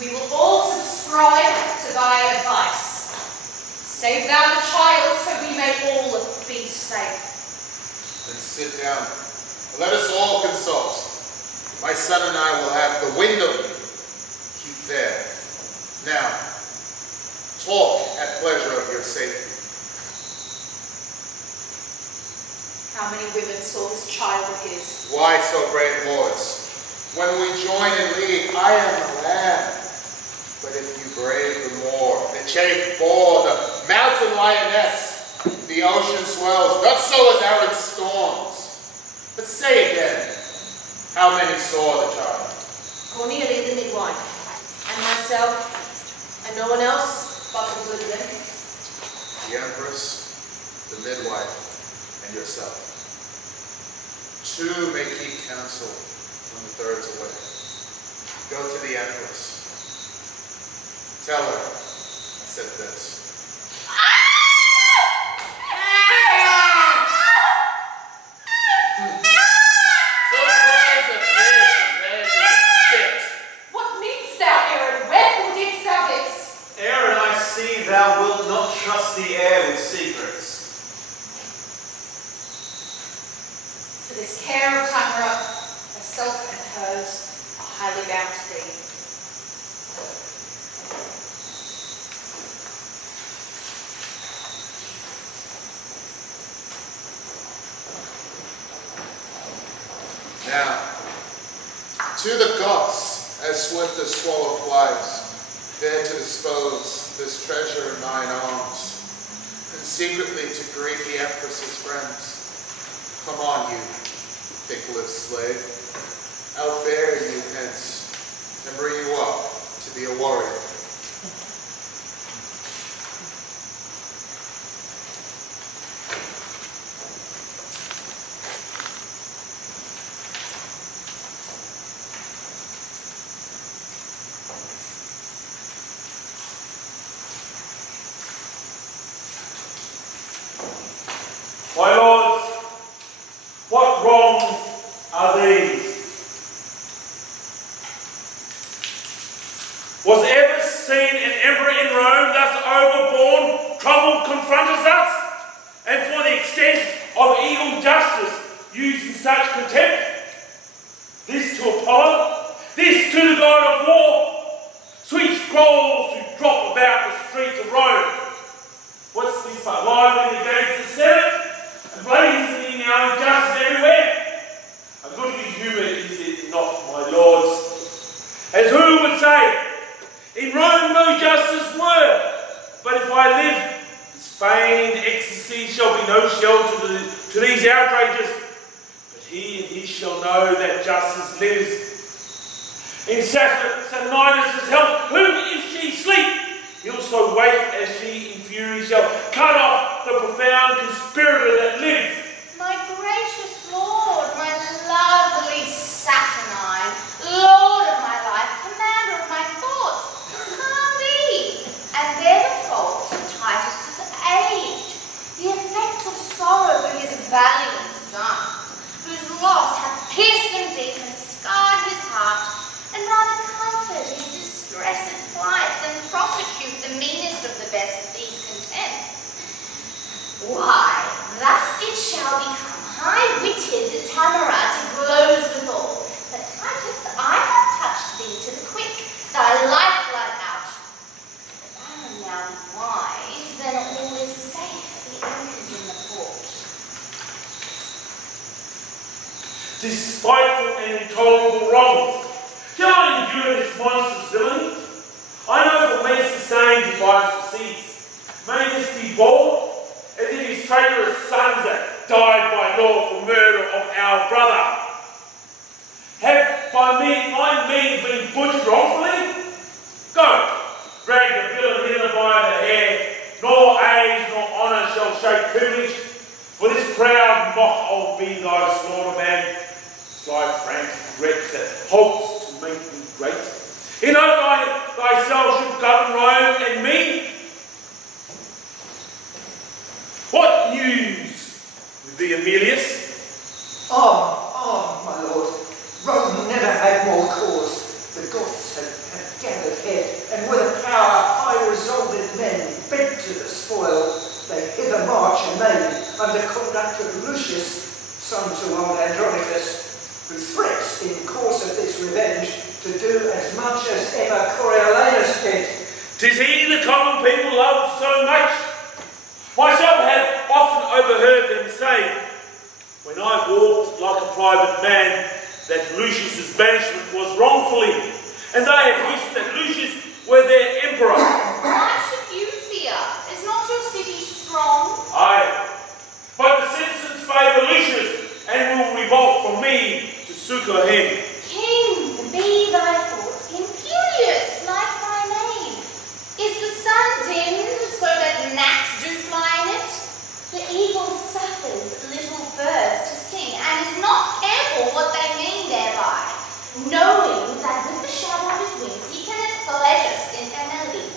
We will all subscribe to thy advice. Save thou the child, so we may all be safe. Then sit down. Let us all consult. My son and I will have the window keep there. Now, talk at pleasure of your safety. How many women saw this child of his? Why so great lords? When we join in league, I am the lamb. But if you brave the moor, the chafe boar, the mountain lioness, the ocean swells, not so as arid storms. But say again, how many saw the child? Cornelia, the midwife, and myself, and no one else but the good women. The Empress, the midwife, and yourself. Two may keep counsel when the third's away. Go to the Empress. Tell her I said this. What meanest thou, Aaron? Wherefore didst thou this? Aaron, I see thou wilt not trust the air with secrets. For this care of Tamara, herself and hers are highly bound to thee. now. To the gods, as swift as swallow flies, there to dispose this treasure in mine arms, and secretly to greet the Empress's friends. Come on, you thick-lipped slave. I'll bear you hence, and bring you up to be a warrior. My lords, what wrongs are these? Was ever seen an emperor in Rome thus overborne, trouble confronts us, and for the extent of evil justice used in such contempt? This to Apollo, this to the god of war, sweet scrolls to drop about the streets of Rome. What's this but liveling against the Senate? Blazing our injustice everywhere. A goodly humour is it not, my lords? As who would say, in Rome no justice were, but if I live, this feigned ecstasy shall be no shelter to these outrages. But he shall know that justice lives. In Saturninus' health, whom if she sleep, he'll so wake as she in fury shall cut off the profound conspirator that lives. My gracious lord, my lovely Saturnine, lord of my life, commander of my thoughts, come be, and bear the faults of Titus' age, the effects of sorrow for his valiant son, whose loss hath pierced him deep and scarred his heart, and rather comfort his distressed plight than prosecute the meanest of the best of these contents. Why, thus it shall become high-witted Tamara to glows withal. But Titus, I have touched thee to the quick, thy lifeblood out. If thou now be wise, then all is safe, the anchor's in the port. This spiteful and intolerable wrong, shall I endure this monstrous villainy? I know from whence the saying divides the seas. May this be bold, as if his traitorous sons that died by law for murder of our brother have by my means been butchered wrongfully? Go, drag the villain hither by the hair, nor age nor honour shall shake privilege, for this proud mock old be thy slaughter man, thy frantic wretch that hopes to make me great. In hope thyself should govern Rome and me. What news with thee, Emilius? My lord, Rome never had more cause. The Goths had gathered head, and with a power high-resolved men bent to the spoil, they hither march amain under conduct of Lucius, son to old Andronicus, who threats in course of this revenge to do as much as ever Coriolanus did. 'Tis he the common people love so much. Myself have often overheard them say, when I walked like a private man, that Lucius's banishment was wrongfully, and they had wished that Lucius were their emperor. Why should you fear? Is not your city strong? Aye, but the citizens favour Lucius, and will revolt from me to succour him. King, be thy thoughts imperious, like thy name. Is the sun dimmed so that gnats do fly in it? The eagle suffers little birds to sing, and is not careful what they mean thereby, knowing that with the shadow of his wings he can at pleasure stint their melody.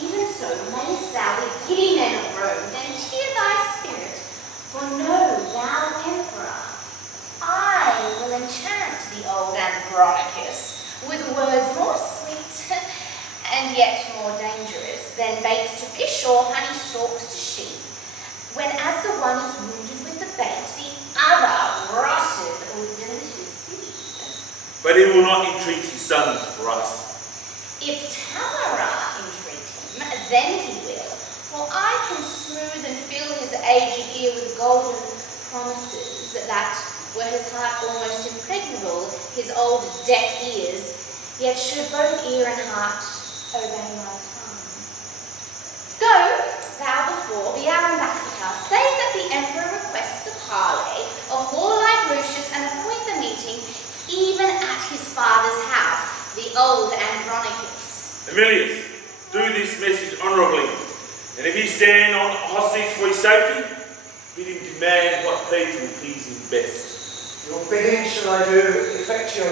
Even so mayst thou with giddy men of Rome then cheer thy spirit, for know thou, emperor, I will enchant the old Andronicus with words more sweet and yet more dangerous than baits to fish or honey stalks to sheep. When as the one is wounded with the bait, the other rusted with delicious seed. But he will not entreat his sons for us. If Tamara entreat him, then he will, for I can smooth and fill his aged ear with golden promises that were his heart almost impregnable, his old deaf ears, yet should both ear and heart obey my tongue. Go, thou before, be our ambassador, say that the emperor requests a parley of warlike Lucius and appoint the meeting even at his father's house, the old Andronicus. Emilius, do this message honourably, and if he stand on hostage for his safety, bid him demand what people please him best. Your bidding shall I do effectually.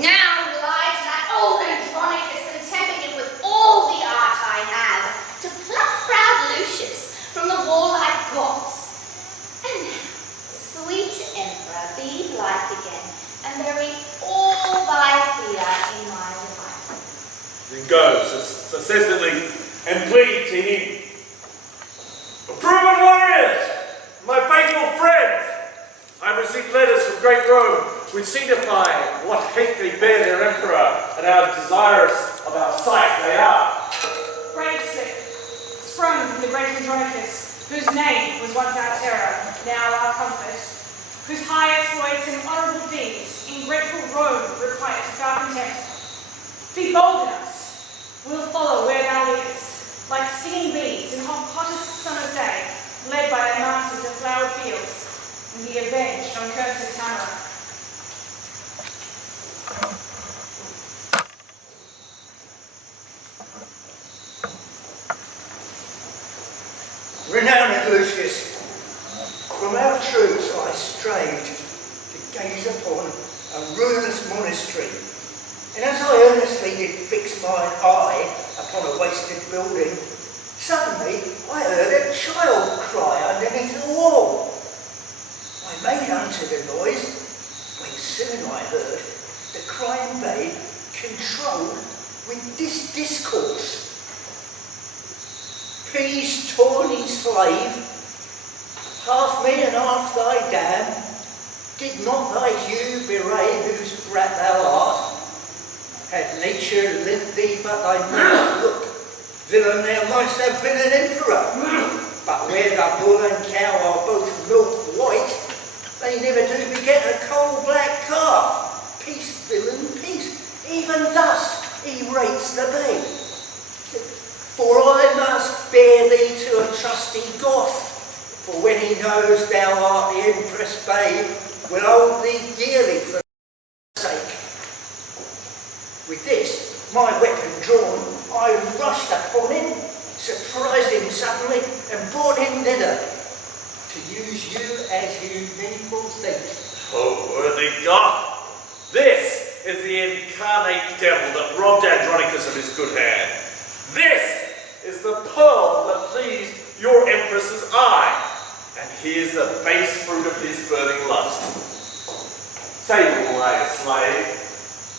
Now will I to that old Andronicus and temper him with all the art I have, to pluck proud Lucius from the warlike Goths. And now, sweet emperor, be blithe again, and bury all thy fear in my devices. Then go successively and plead to him. Approved warriors, my faithful friends, I have received letters from great Rome which signify what hate they bear their emperor and how desirous of our sight they are. Brave slip, sprung from the great Andronicus, whose name was once our terror, now our comfort, whose high exploits and honourable deeds in grateful Rome requite our contempt. Be bold in us, we'll follow where thou leadest, like singing bees in hottest summer's day, led by their masters of flowered fields, and be avenged on cursed Tamara. Renowned Lucius, from our troops I strayed to gaze upon a ruinous monastery, and as I earnestly did fix mine eye upon a wasted building, suddenly I heard a child cry underneath the wall. I made unto the noise, when soon I heard the crying babe controlled with this discourse. Peace, tawny slave, half me and half thy dam, did not thy hue bewray whose brat thou art? Had nature lent thee but thy mouth look, villain thou mightst have been an emperor. But where the bull and cow are both milk white, they never do beget a coal black calf. Peace, villain, peace, even thus he rates the babe. For I must bear thee to a trusty Goth, for when he knows thou art the empress babe, will hold thee dearly for thy sake. With this, my weapon drawn, I rushed upon him, surprised him suddenly, and brought him thither, to use you as you needful think. Oh, worthy God! This is the incarnate devil that robbed Andronicus of his good hand. This is the pearl that pleased your empress's eye, and here's the base fruit of his burning lust. Say, my slave,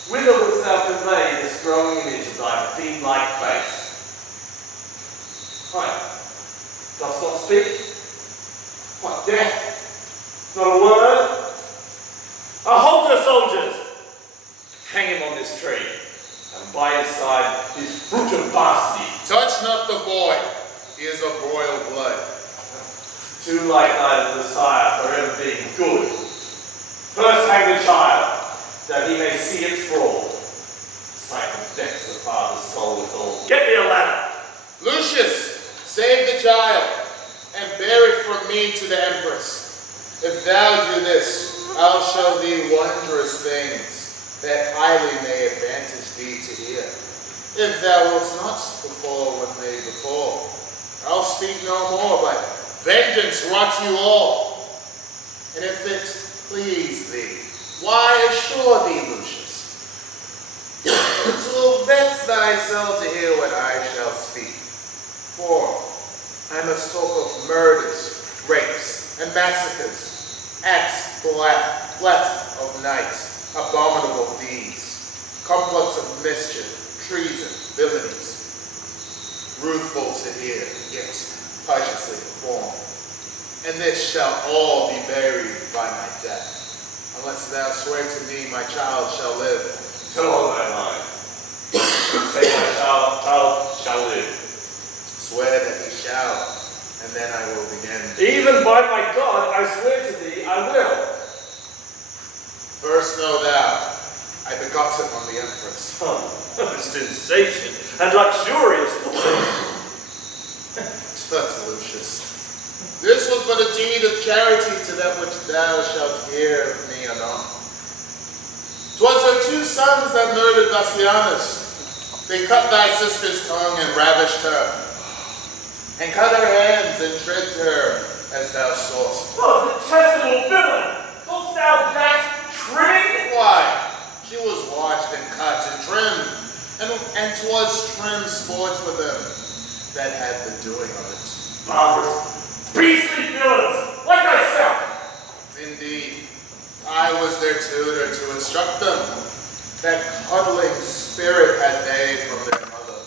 whither wouldst thou convey this growing image of thy fiend-like face? Right, dost not speak? What, deaf? Not a word? A halter, soldiers! Hang him on this tree, and by his side his fruit of bastardy. Touch not the boy, he is of royal blood. Too late, thy Messiah, for ever being good. First hang the child, that he may see its fraud. Sight vexed the father's soul withal. Get me a ladder! Lucius, save the child, and bear it from me to the empress. If thou do this, I'll show thee wondrous things, that highly may advantage thee to hear. If thou wilt not befall what may befall, I'll speak no more, but vengeance wrought you all. And if it please thee, why assure thee, Lucius, 'twill vex thy soul to hear what I shall speak. For I must talk of murders, rapes, and massacres, acts black of night, abominable deeds, complots of mischief, treason, villainies, ruthful to hear, yet piteously performed. And this shall all be buried by my death, unless thou swear to me my child shall live. Tell all thy line. Say my child shall live. Swear that he shall. and then I will begin. Even by my God, I swear to thee, I will. First know thou, I begot him on the Empress. Sensation and luxurious. Tut, Lucius. This was but a deed of charity to them which thou shalt hear of me anon. 'Twas her 2 sons that murdered Bassianus. They cut thy sister's tongue and ravished her, and cut her hands and tricked her as thou sawest. Oh, detestable villain! Dost thou that trimming? Why, she was washed and cut and trimmed, and 'twas trim sport for them that had the doing of it. Barbarous, beastly villains, like thyself! Indeed, I was their tutor to instruct them. That cuddling spirit had they from their mother.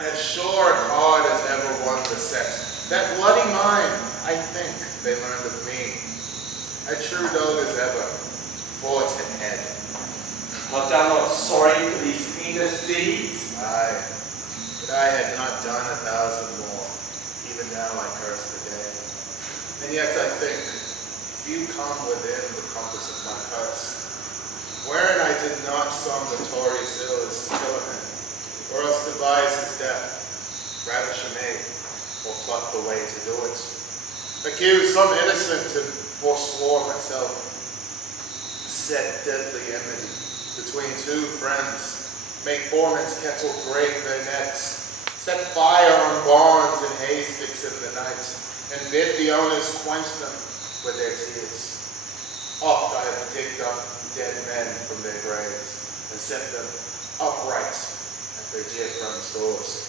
As sure a card as ever won the set. That bloody mind, I think, they learned of me. A true dog as ever, fought and head. Art thou not sorry for these heinous deeds? Aye, but I had not done 1,000 more. Even now I curse the day. And yet I think, few come within the compass of my curse. Wherein I did not some notorious ill as Tillaman, or else devise his death, ravish a maid, or pluck the way to do it. Accuse some innocent and forswore myself. Set deadly enmity between 2 friends, make poor men's kettle break their necks, set fire on barns and haystacks in the night, and bid the owners quench them with their tears. Oft I have digged up dead men from their graves and set them upright at their dear friends' doors.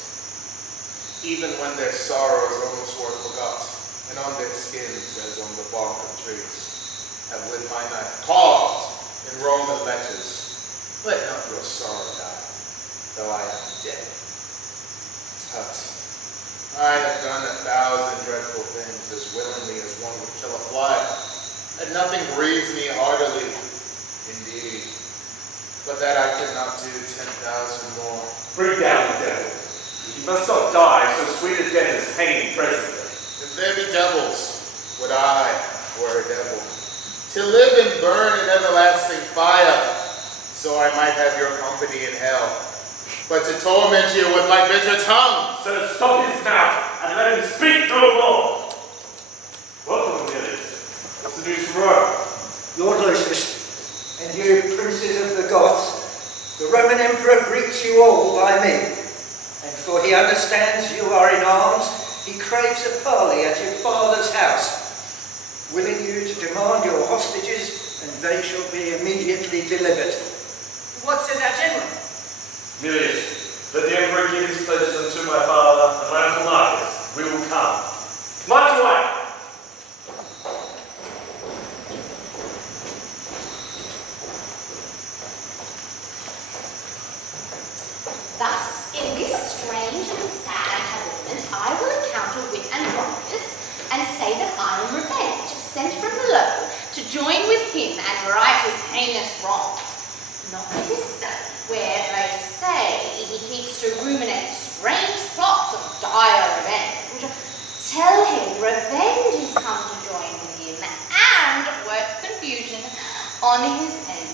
Even when their sorrows almost were forgot, and on their skins as on the bark of trees, have with my knife carved in Roman letters, let not your sorrow die, though I am dead. Tut, I have done 1,000 dreadful things as willingly as one would kill a fly, and nothing grieves me heartily, indeed, but that I cannot do 10,000 more. Bring down the devil. You must not die so sweet a death as hanging presently. If there be devils, would I were a devil, to live and burn in everlasting fire, so I might have your company in hell, but to torment you with my bitter tongue. So stop his mouth and let him speak no more. Welcome, Titus. What's the news from Rome? Lord Lucius, and you princes of the Goths, the Roman Emperor greets you all by me, and for he understands you are in arms, he craves a parley at your father's house, willing you to demand your hostages, and they shall be immediately delivered. What says our general? Milius, let the Emperor give his pledges unto my father and my uncle Marcus. We will come. March away! Thus, in this strange and sad harassment, I will encounter with Andronicus and say that I am revenge, sent from below to join with him and right his heinous wrongs. Not with his study, where they say he keeps to ruminate strange plots of dire revenge. Tell him revenge is come to join with him and work confusion on his end.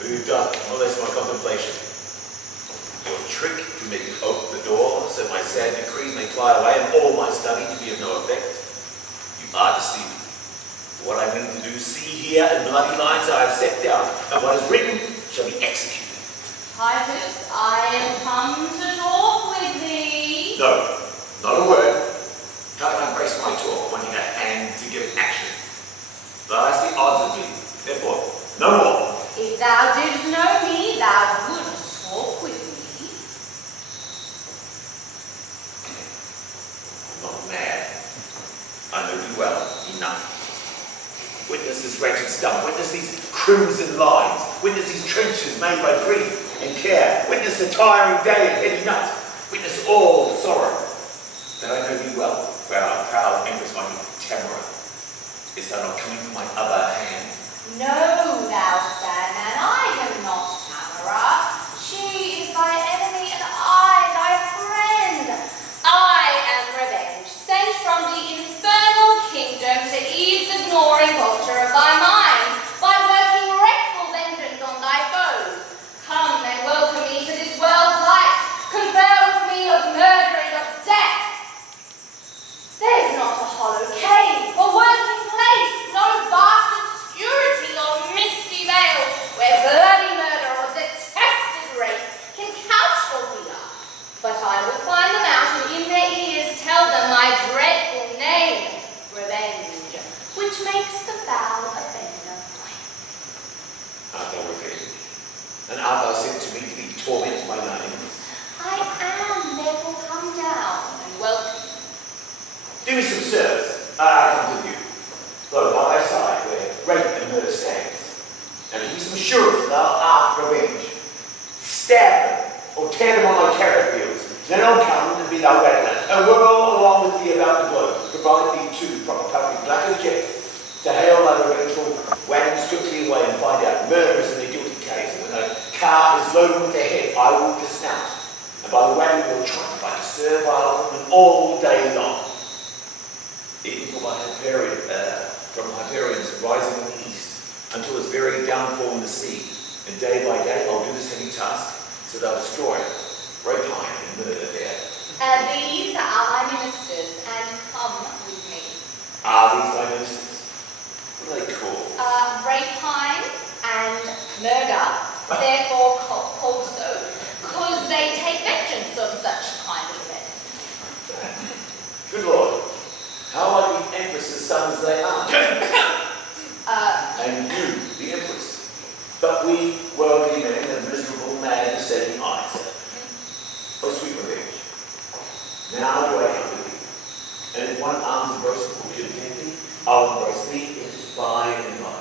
Who doth molest my contemplation? Your trick to make me open the door so my sad decrees may fly away and all my study to be of no effect. You are deceived. For what I mean to do, see here in bloody lines I have set down, and what is written shall be executed. Titus, I am come to talk with thee. No, not a word. How can I embrace my talk wanting a hand to give action? Thus the odds of me, therefore, no more. If thou didst know me, thou wouldst talk with me. I'm not mad. I know you well enough. Witness this wretched stump. Witness these crimson lines. Witness these trenches made by grief and care. Witness the tiring day and heady night. Witness all the sorrow. That I know thee well, where our proud empress might be Tamara. Is thou not coming from my other hand? No, thou sad man, I am not Tamara. emperor. She is thy enemy and I thy friend. I am revenge, sent from the infernal kingdom to ease the gnawing vulture of thy mind, by working wreckful vengeance on thy foes. Come and welcome me to this world's light, confer with me of murder and of death. There's not a hollow cave or working place, no vast obscurity or misty veil, where bloody murder or detested rape can couch for thee. But I will find them out and in their ears tell them my dreadful name, revenge, which makes the vow offender right. Art thou revenge? And art thou sent to me to be tormented by thine enemies? I am, therefore come down and welcome. Do me some service. I come with you. Though by thy side where rape and murder stands. And give me some assurance that thou art revenge. Stab them, or tear them on thy carrot wheels. Then I'll come and be thy rattler, and whirl along with thee about the globe, provide thee too proper company, black as jet, to hail thy revengeful wagons swiftly away and find out murderers in their guilty caves. And when thy car is loaded with their head, I will dismount, and by the wagon will triumph like a servile woman all day long. Even from Hyperions rising in the east, until its very downfall in the sea. And day by day I'll do this heavy task, so that I'll destroy rapine and murder there. These are my ministers, and come with me. Are these thy ministers? What are they called? Rapine and murder, therefore called so, because they take vengeance of such kind of event. Good Lord, how are the Empress's sons they are? And you, the Empress. But we worldly men and miserable mad besetting eyes. Oh, sweet revenge. Now do I come with thee. And if one arm's embrace should attend thee, I'll embrace thee by and by.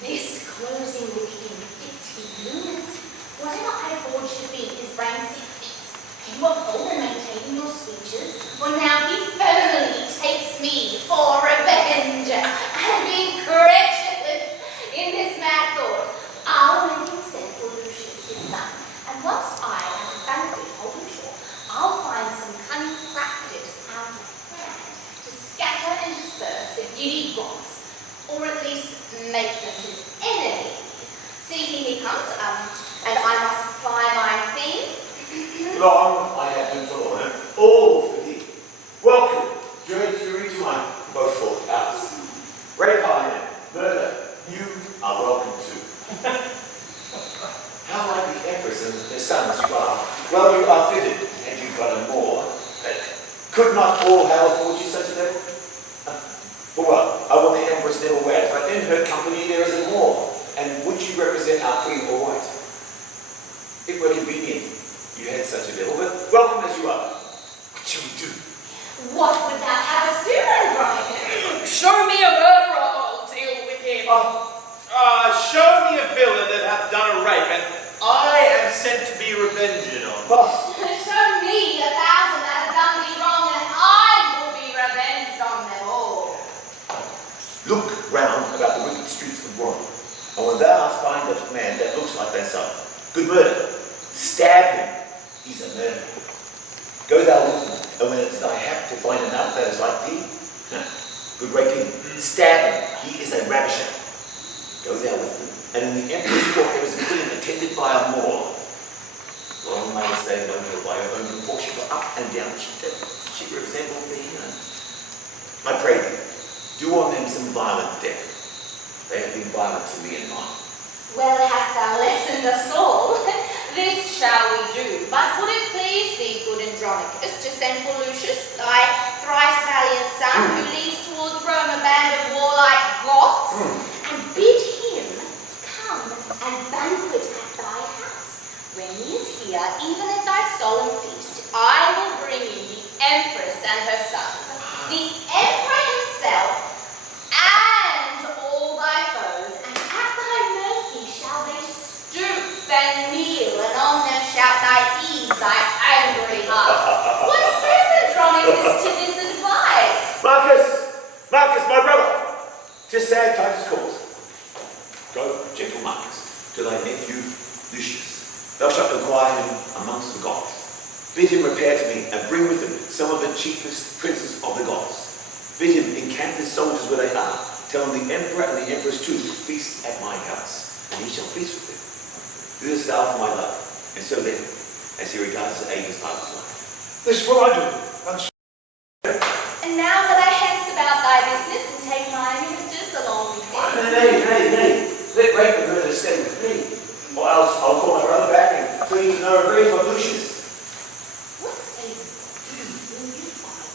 This closing with him fits his lunacy. Whatever I forge to be his brain secrets. You uphold and maintain your speeches, for now he firmly takes me for revenge. And being credulous in this mad thought, I'll make him send for Lucius his son. And whilst I am a banquet holding short, I'll find some cunning practice out of hand to scatter and disperse the giddy gods, or at least make them his enemies. See, here he comes, and I must apply my theme. Long I have been for all for thee. Welcome, journey to my boastful house. Rapine and murder, you are welcome too. How like the Empress and their sons you are. Well, you are fitted, and you've got a more. Could not all hell afford you such a devil? Well, I want the Empress never wed, but in her company there is a more. And would you represent our queen or white? It were convenient you had such a devil, but welcome as you are. What shall we do? What would thou have us do, Andronicus? Show me a murderer, I'll deal with him. Show me a villain that hath done a rape, and I am sent to be revenged on. Show me 1,000 that have done thee wrong, and I will be revenged on them all. Look round about the wicked streets of Rome, and when thou find a man that looks like thy son, good murder, stab him. He's a murderer. Go thou with him, and when it's thy hap to find enough that is like thee, good rapine, stab him. He is a ravisher. Go thou with him, and in the emperor's court there is a queen attended by a Moor. Long may say no more by her own proportion, but up and down she resembled thee. I pray thee, do on them some violent death. They have been violent to me and mine. Well, hast thou lessened us all? This shall we do. But would it please thee, good Andronicus, to send for Lucius, thy thrice valiant son, who leads towards Rome a band of warlike Goths, and bid him come and banquet at thy house. When he is here, even at thy solemn feast, I will bring you the Empress and her sons, the Emperor himself, and all thy foes, and at thy mercy shall they stoop and kneel, and on them shalt thou ease thy angry heart. What says Andronicus to this advice? Marcus, my brother, 'tis sad Titus calls. Go, gentle Marcus, to thy nephew Lucius, thou shalt acquire him amongst the gods. Bid him repair to me, and bring with him some of the chiefest princes of the gods. Bid him encamp his soldiers where they are. Tell him the emperor and the empress too feast at my house, and he shall feast with them. Do this thou for my love, and so let him, as he regards to aid his father's life. This will I do, and so And now that I hence about thy business, and take my ministers along with thee. Nay. Let Rape and Murder stay with me, or else I'll call my brother back and please no agree for Lucius. What say will you find?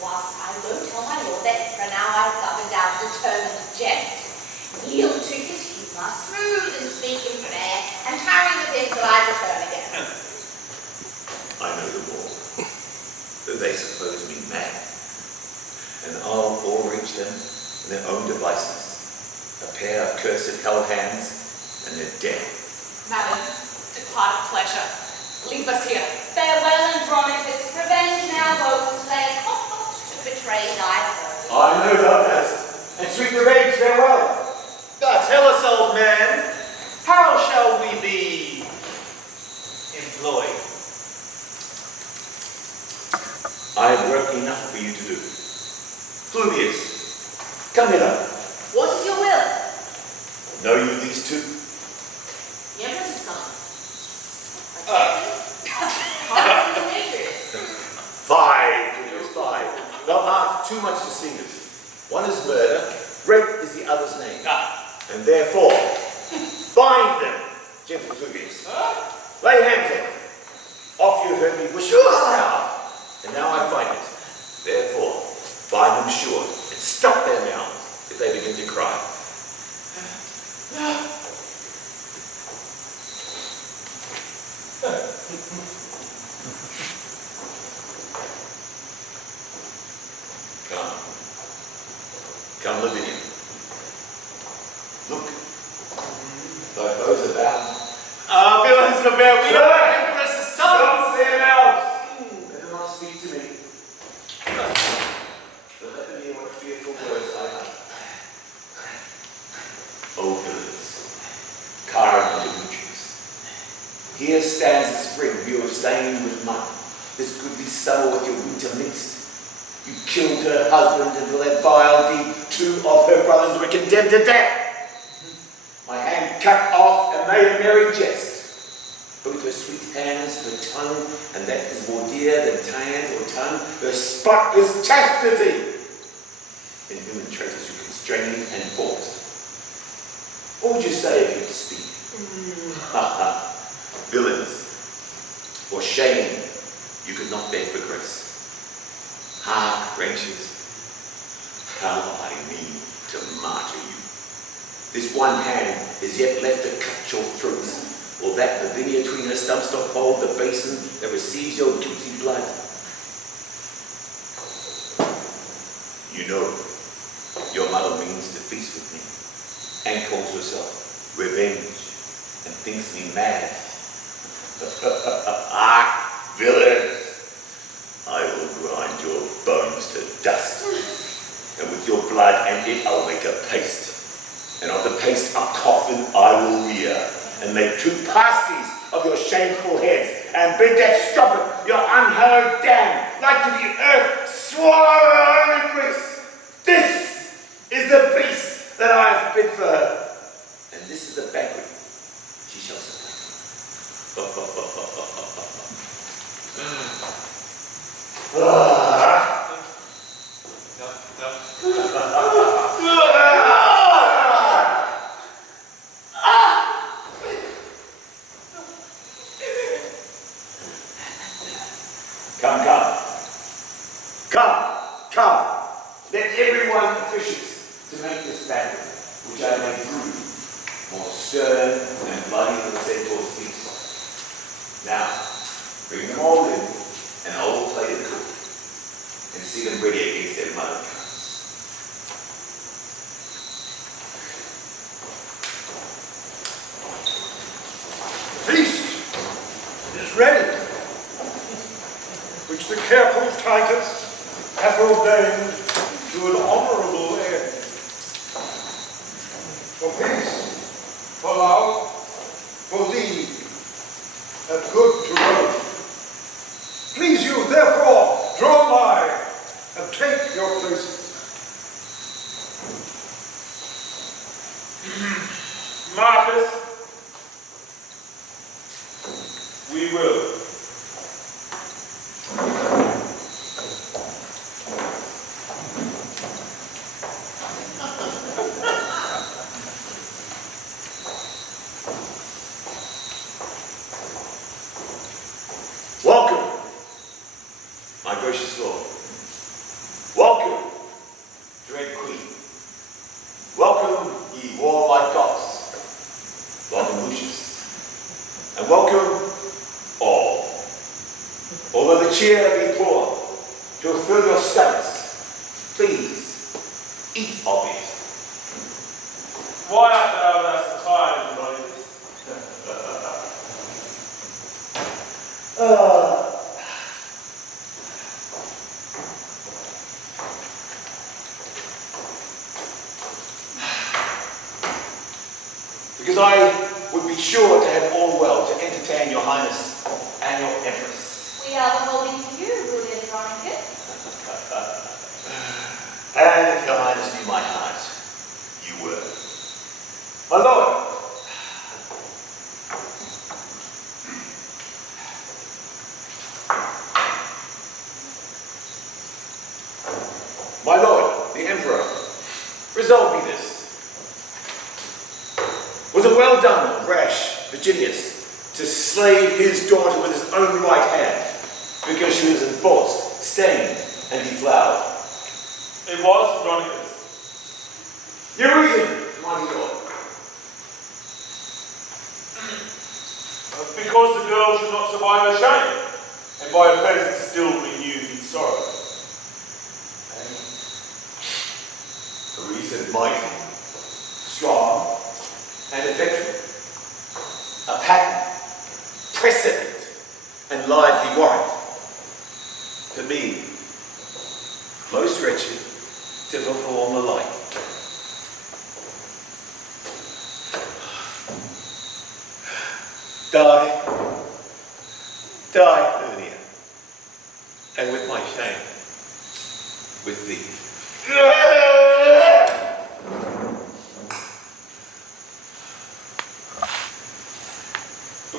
Whilst I won't tell my lord that for now I've governed out determined jest, yield to his humour, smooth and speaking fair, and tarry with him till I return again. I know them all, though they suppose me mad, and I'll overreach them in their own devices. A pair of cursed hell hands, and they're dead. Madam, depart of pleasure. Leave us here. Farewell, Andronicus, revenge now woes, lay comfort to betray thy foes. I know thou hast, and sweet revenge, farewell. God, tell us, old man, how shall we be employed? I have work enough for you to do. Cluvius, come hither. What is your will? Know you these two? The Emperor's sons. Hard Demetrius. 5, Cluvius, 5. Thou art too much to singers. One is murder, rape is the other's name. And therefore, bind them, gentle Cluvius. Lay hands on them. Off you heard me wish for this hour, and now I find it. Therefore, bind them sure, and stop their mouths if they begin to cry. Come, Lavinia. Look, thy foes are bound. Villains, the bear, we don't have Empress's sons! Stop their mouths! Let them not speak to me. But let them hear what fearful words I utter. O villains, Cara and Demetrius, here stands the spring you have stained with mud, this goodly summer with your winter mixed. You killed her husband, and for that vile deed, 2 of her brothers were condemned to death. My hand cut off and made a merry jest. Both her sweet hands, her tongue, and that is more dear than hands or tongue, her spotless chastity. In human traitors you constrained and forced. What would you say if you could speak? Ha ha, villains, for shame you could not beg for grace. Hark, wretches, how I mean to martyr you. This one hand is yet left to cut your throats, or that Lavinia between her stumps to hold the basin that receives your guilty blood. You know, your mother means to feast with me, and calls herself revenge, and thinks me mad. Ah, villains! I will grind your bones to dust, and with your blood and it I'll make a paste, and of the paste a coffin I will rear, and make 2 pasties of your shameful heads, and bid that strumpet, your unhallowed dam, like to the earth, swallow in grease. This is the beast that I have bid for her, and this is the banquet she shall supply. Come. Let everyone officious to make this banquet, which I may prove more stern and bloody than the centaur's feast. Now, bring them all in, and I will play the cook, and see them ready against their mother comes. the feast is ready, which the careful Titus hath ordained to an honourable end. For peace, for love, for thee, and good to Rome. Please you, therefore, draw nigh and take your places. Marcus, we will. Welcome, my gracious Lord. Welcome, dread Queen. Welcome, ye warlike Goths. Welcome, Lucius. And welcome, all. Although the cheer be poor, to fill your stomachs, please, eat of it. Why art thou thus tired, Andronicus? Because I would be sure to have all well to entertain your highness and your empress. We are beholding to you, ruling Andronicus. And if your highness knew my heart, you were. My lord, my lord, the emperor, resolve me this. Was it well done of rash Virginius to slay his daughter with his own right hand, because she was enforced, stained, and deflowered? It was, Andronicus. Your reason, mighty lord. Because the girl should not survive her shame, and by her presence still renew his sorrow. A reason mighty, strong, and effectual. A patent, precedent, and lively warrant. To me, most wretched, to perform the like. Die, Hernia, and with my shame, with thee.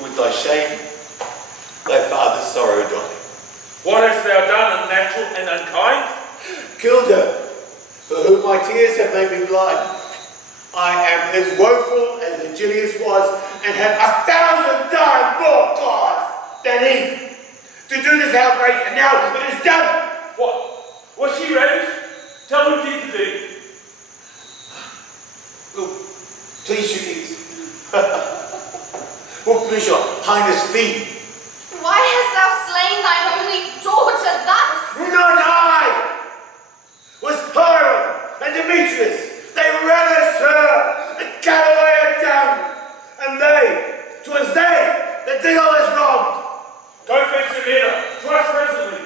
With thy shame, thy father's sorrow die. What hast thou done, unnatural and unkind? Killed her, for whom my tears have made me blind. I am as woeful as Virginius was, and have 1,000 times more cause than he to do this outrage, and now it is done. What? Was she ready? Tell who did the deed. Will please you eat. Will please your highness feed. Why hast thou slain thine only daughter thus? Not I! Was Hiram and Demetrius. They relished her and carried away her down. And twas they that did all this wrong. Go fetch him here, twice presently.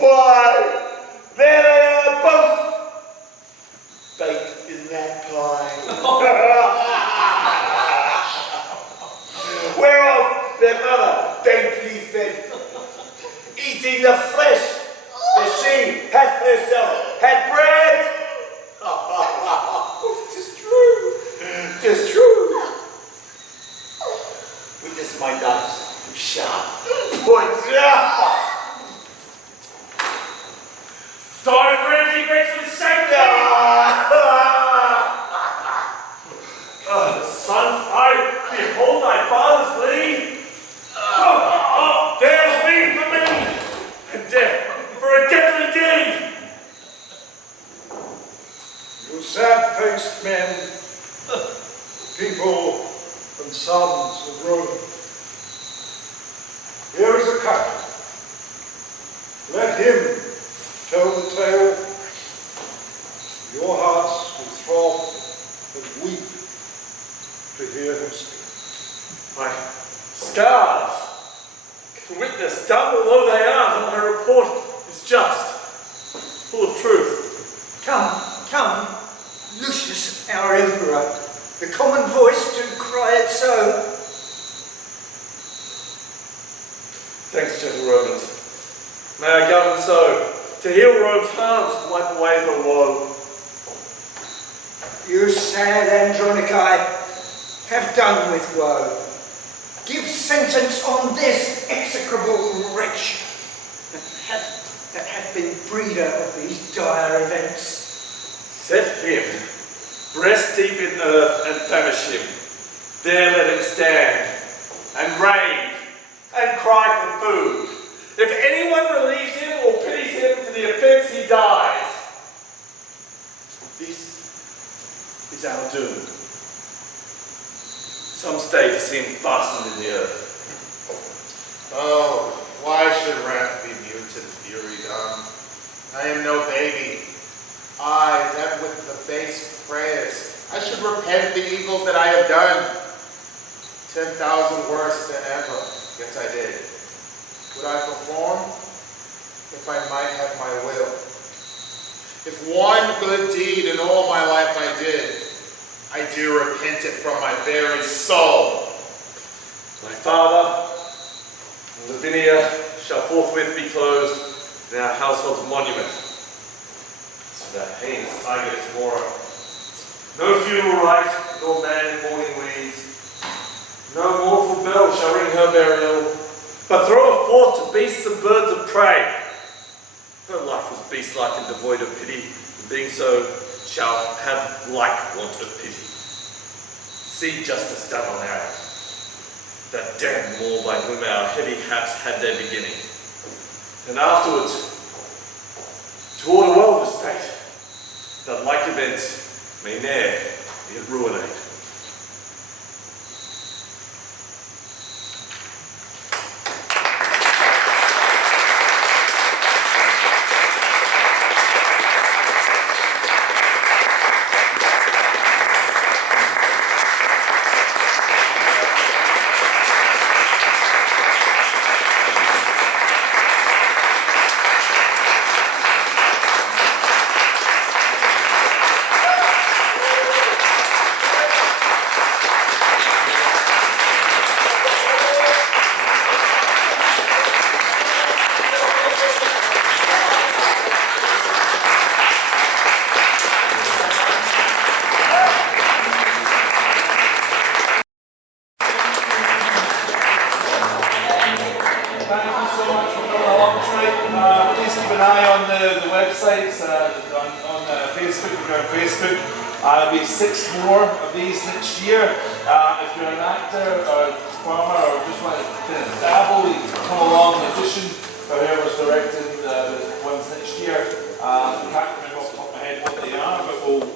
Why, there they are both, baked in that pie. Whereof their mother daintily fed, eating the flesh that she hath herself had bread. Tis true, tis true. Witness my knife's sharp points. Die, friend, he breaks with safety. Son, I behold thy father's bleed. There's me for me, and death for a deadly deed. You sad-faced men, people and sons of Rome, here is a captain. Let him tell the tale. Your hearts will throb and weep to hear him speak. My scars can witness, dumb although they are, that my report is just, full of truth. Come, Lucius, our emperor, the common voice do cry it so. Thanks, gentle Romans. May I govern so, to heal Rome's harms, wipe away the woe. You sad Andronici, have done with woe. Give sentence on this execrable wretch that hath been breeder of these dire events. Set him, breast deep in earth, and famish him. There let him stand, and rave, and cry for food. If anyone relieves him or pities him for the offence, he dies. This is our doom. Some stay to see him fastened in the earth. Oh, why should wrath be mute and fury dumb? I am no baby. I, that with the base prayers, I should repent the evils that I have done. 10,000 worse than ever, yet I did. Would I perform? If I might have my will. If one good deed in all my life I did, I do repent it from my very soul. My father, Lavinia, shall forthwith be closed in our household's monument. As for that heinous tiger tomorrow, no funeral rite, nor man in mourning weeds. No mournful bell shall ring her burial, but throw her forth to beasts and birds of prey. Her life was beast-like and devoid of pity, and being so, shall have like want of pity. See justice done on Aaron, that damned Moor by whom our heavy haps had their beginning. And afterwards, to order well the state, that like events may ne'er be at ruinate. Facebook. There'll be 6 more of these next year. If you're an actor or a performer or just want to kind of dabble, you can come along and audition for whoever's directing the ones next year. I can't remember off the top of my head what they are, but we'll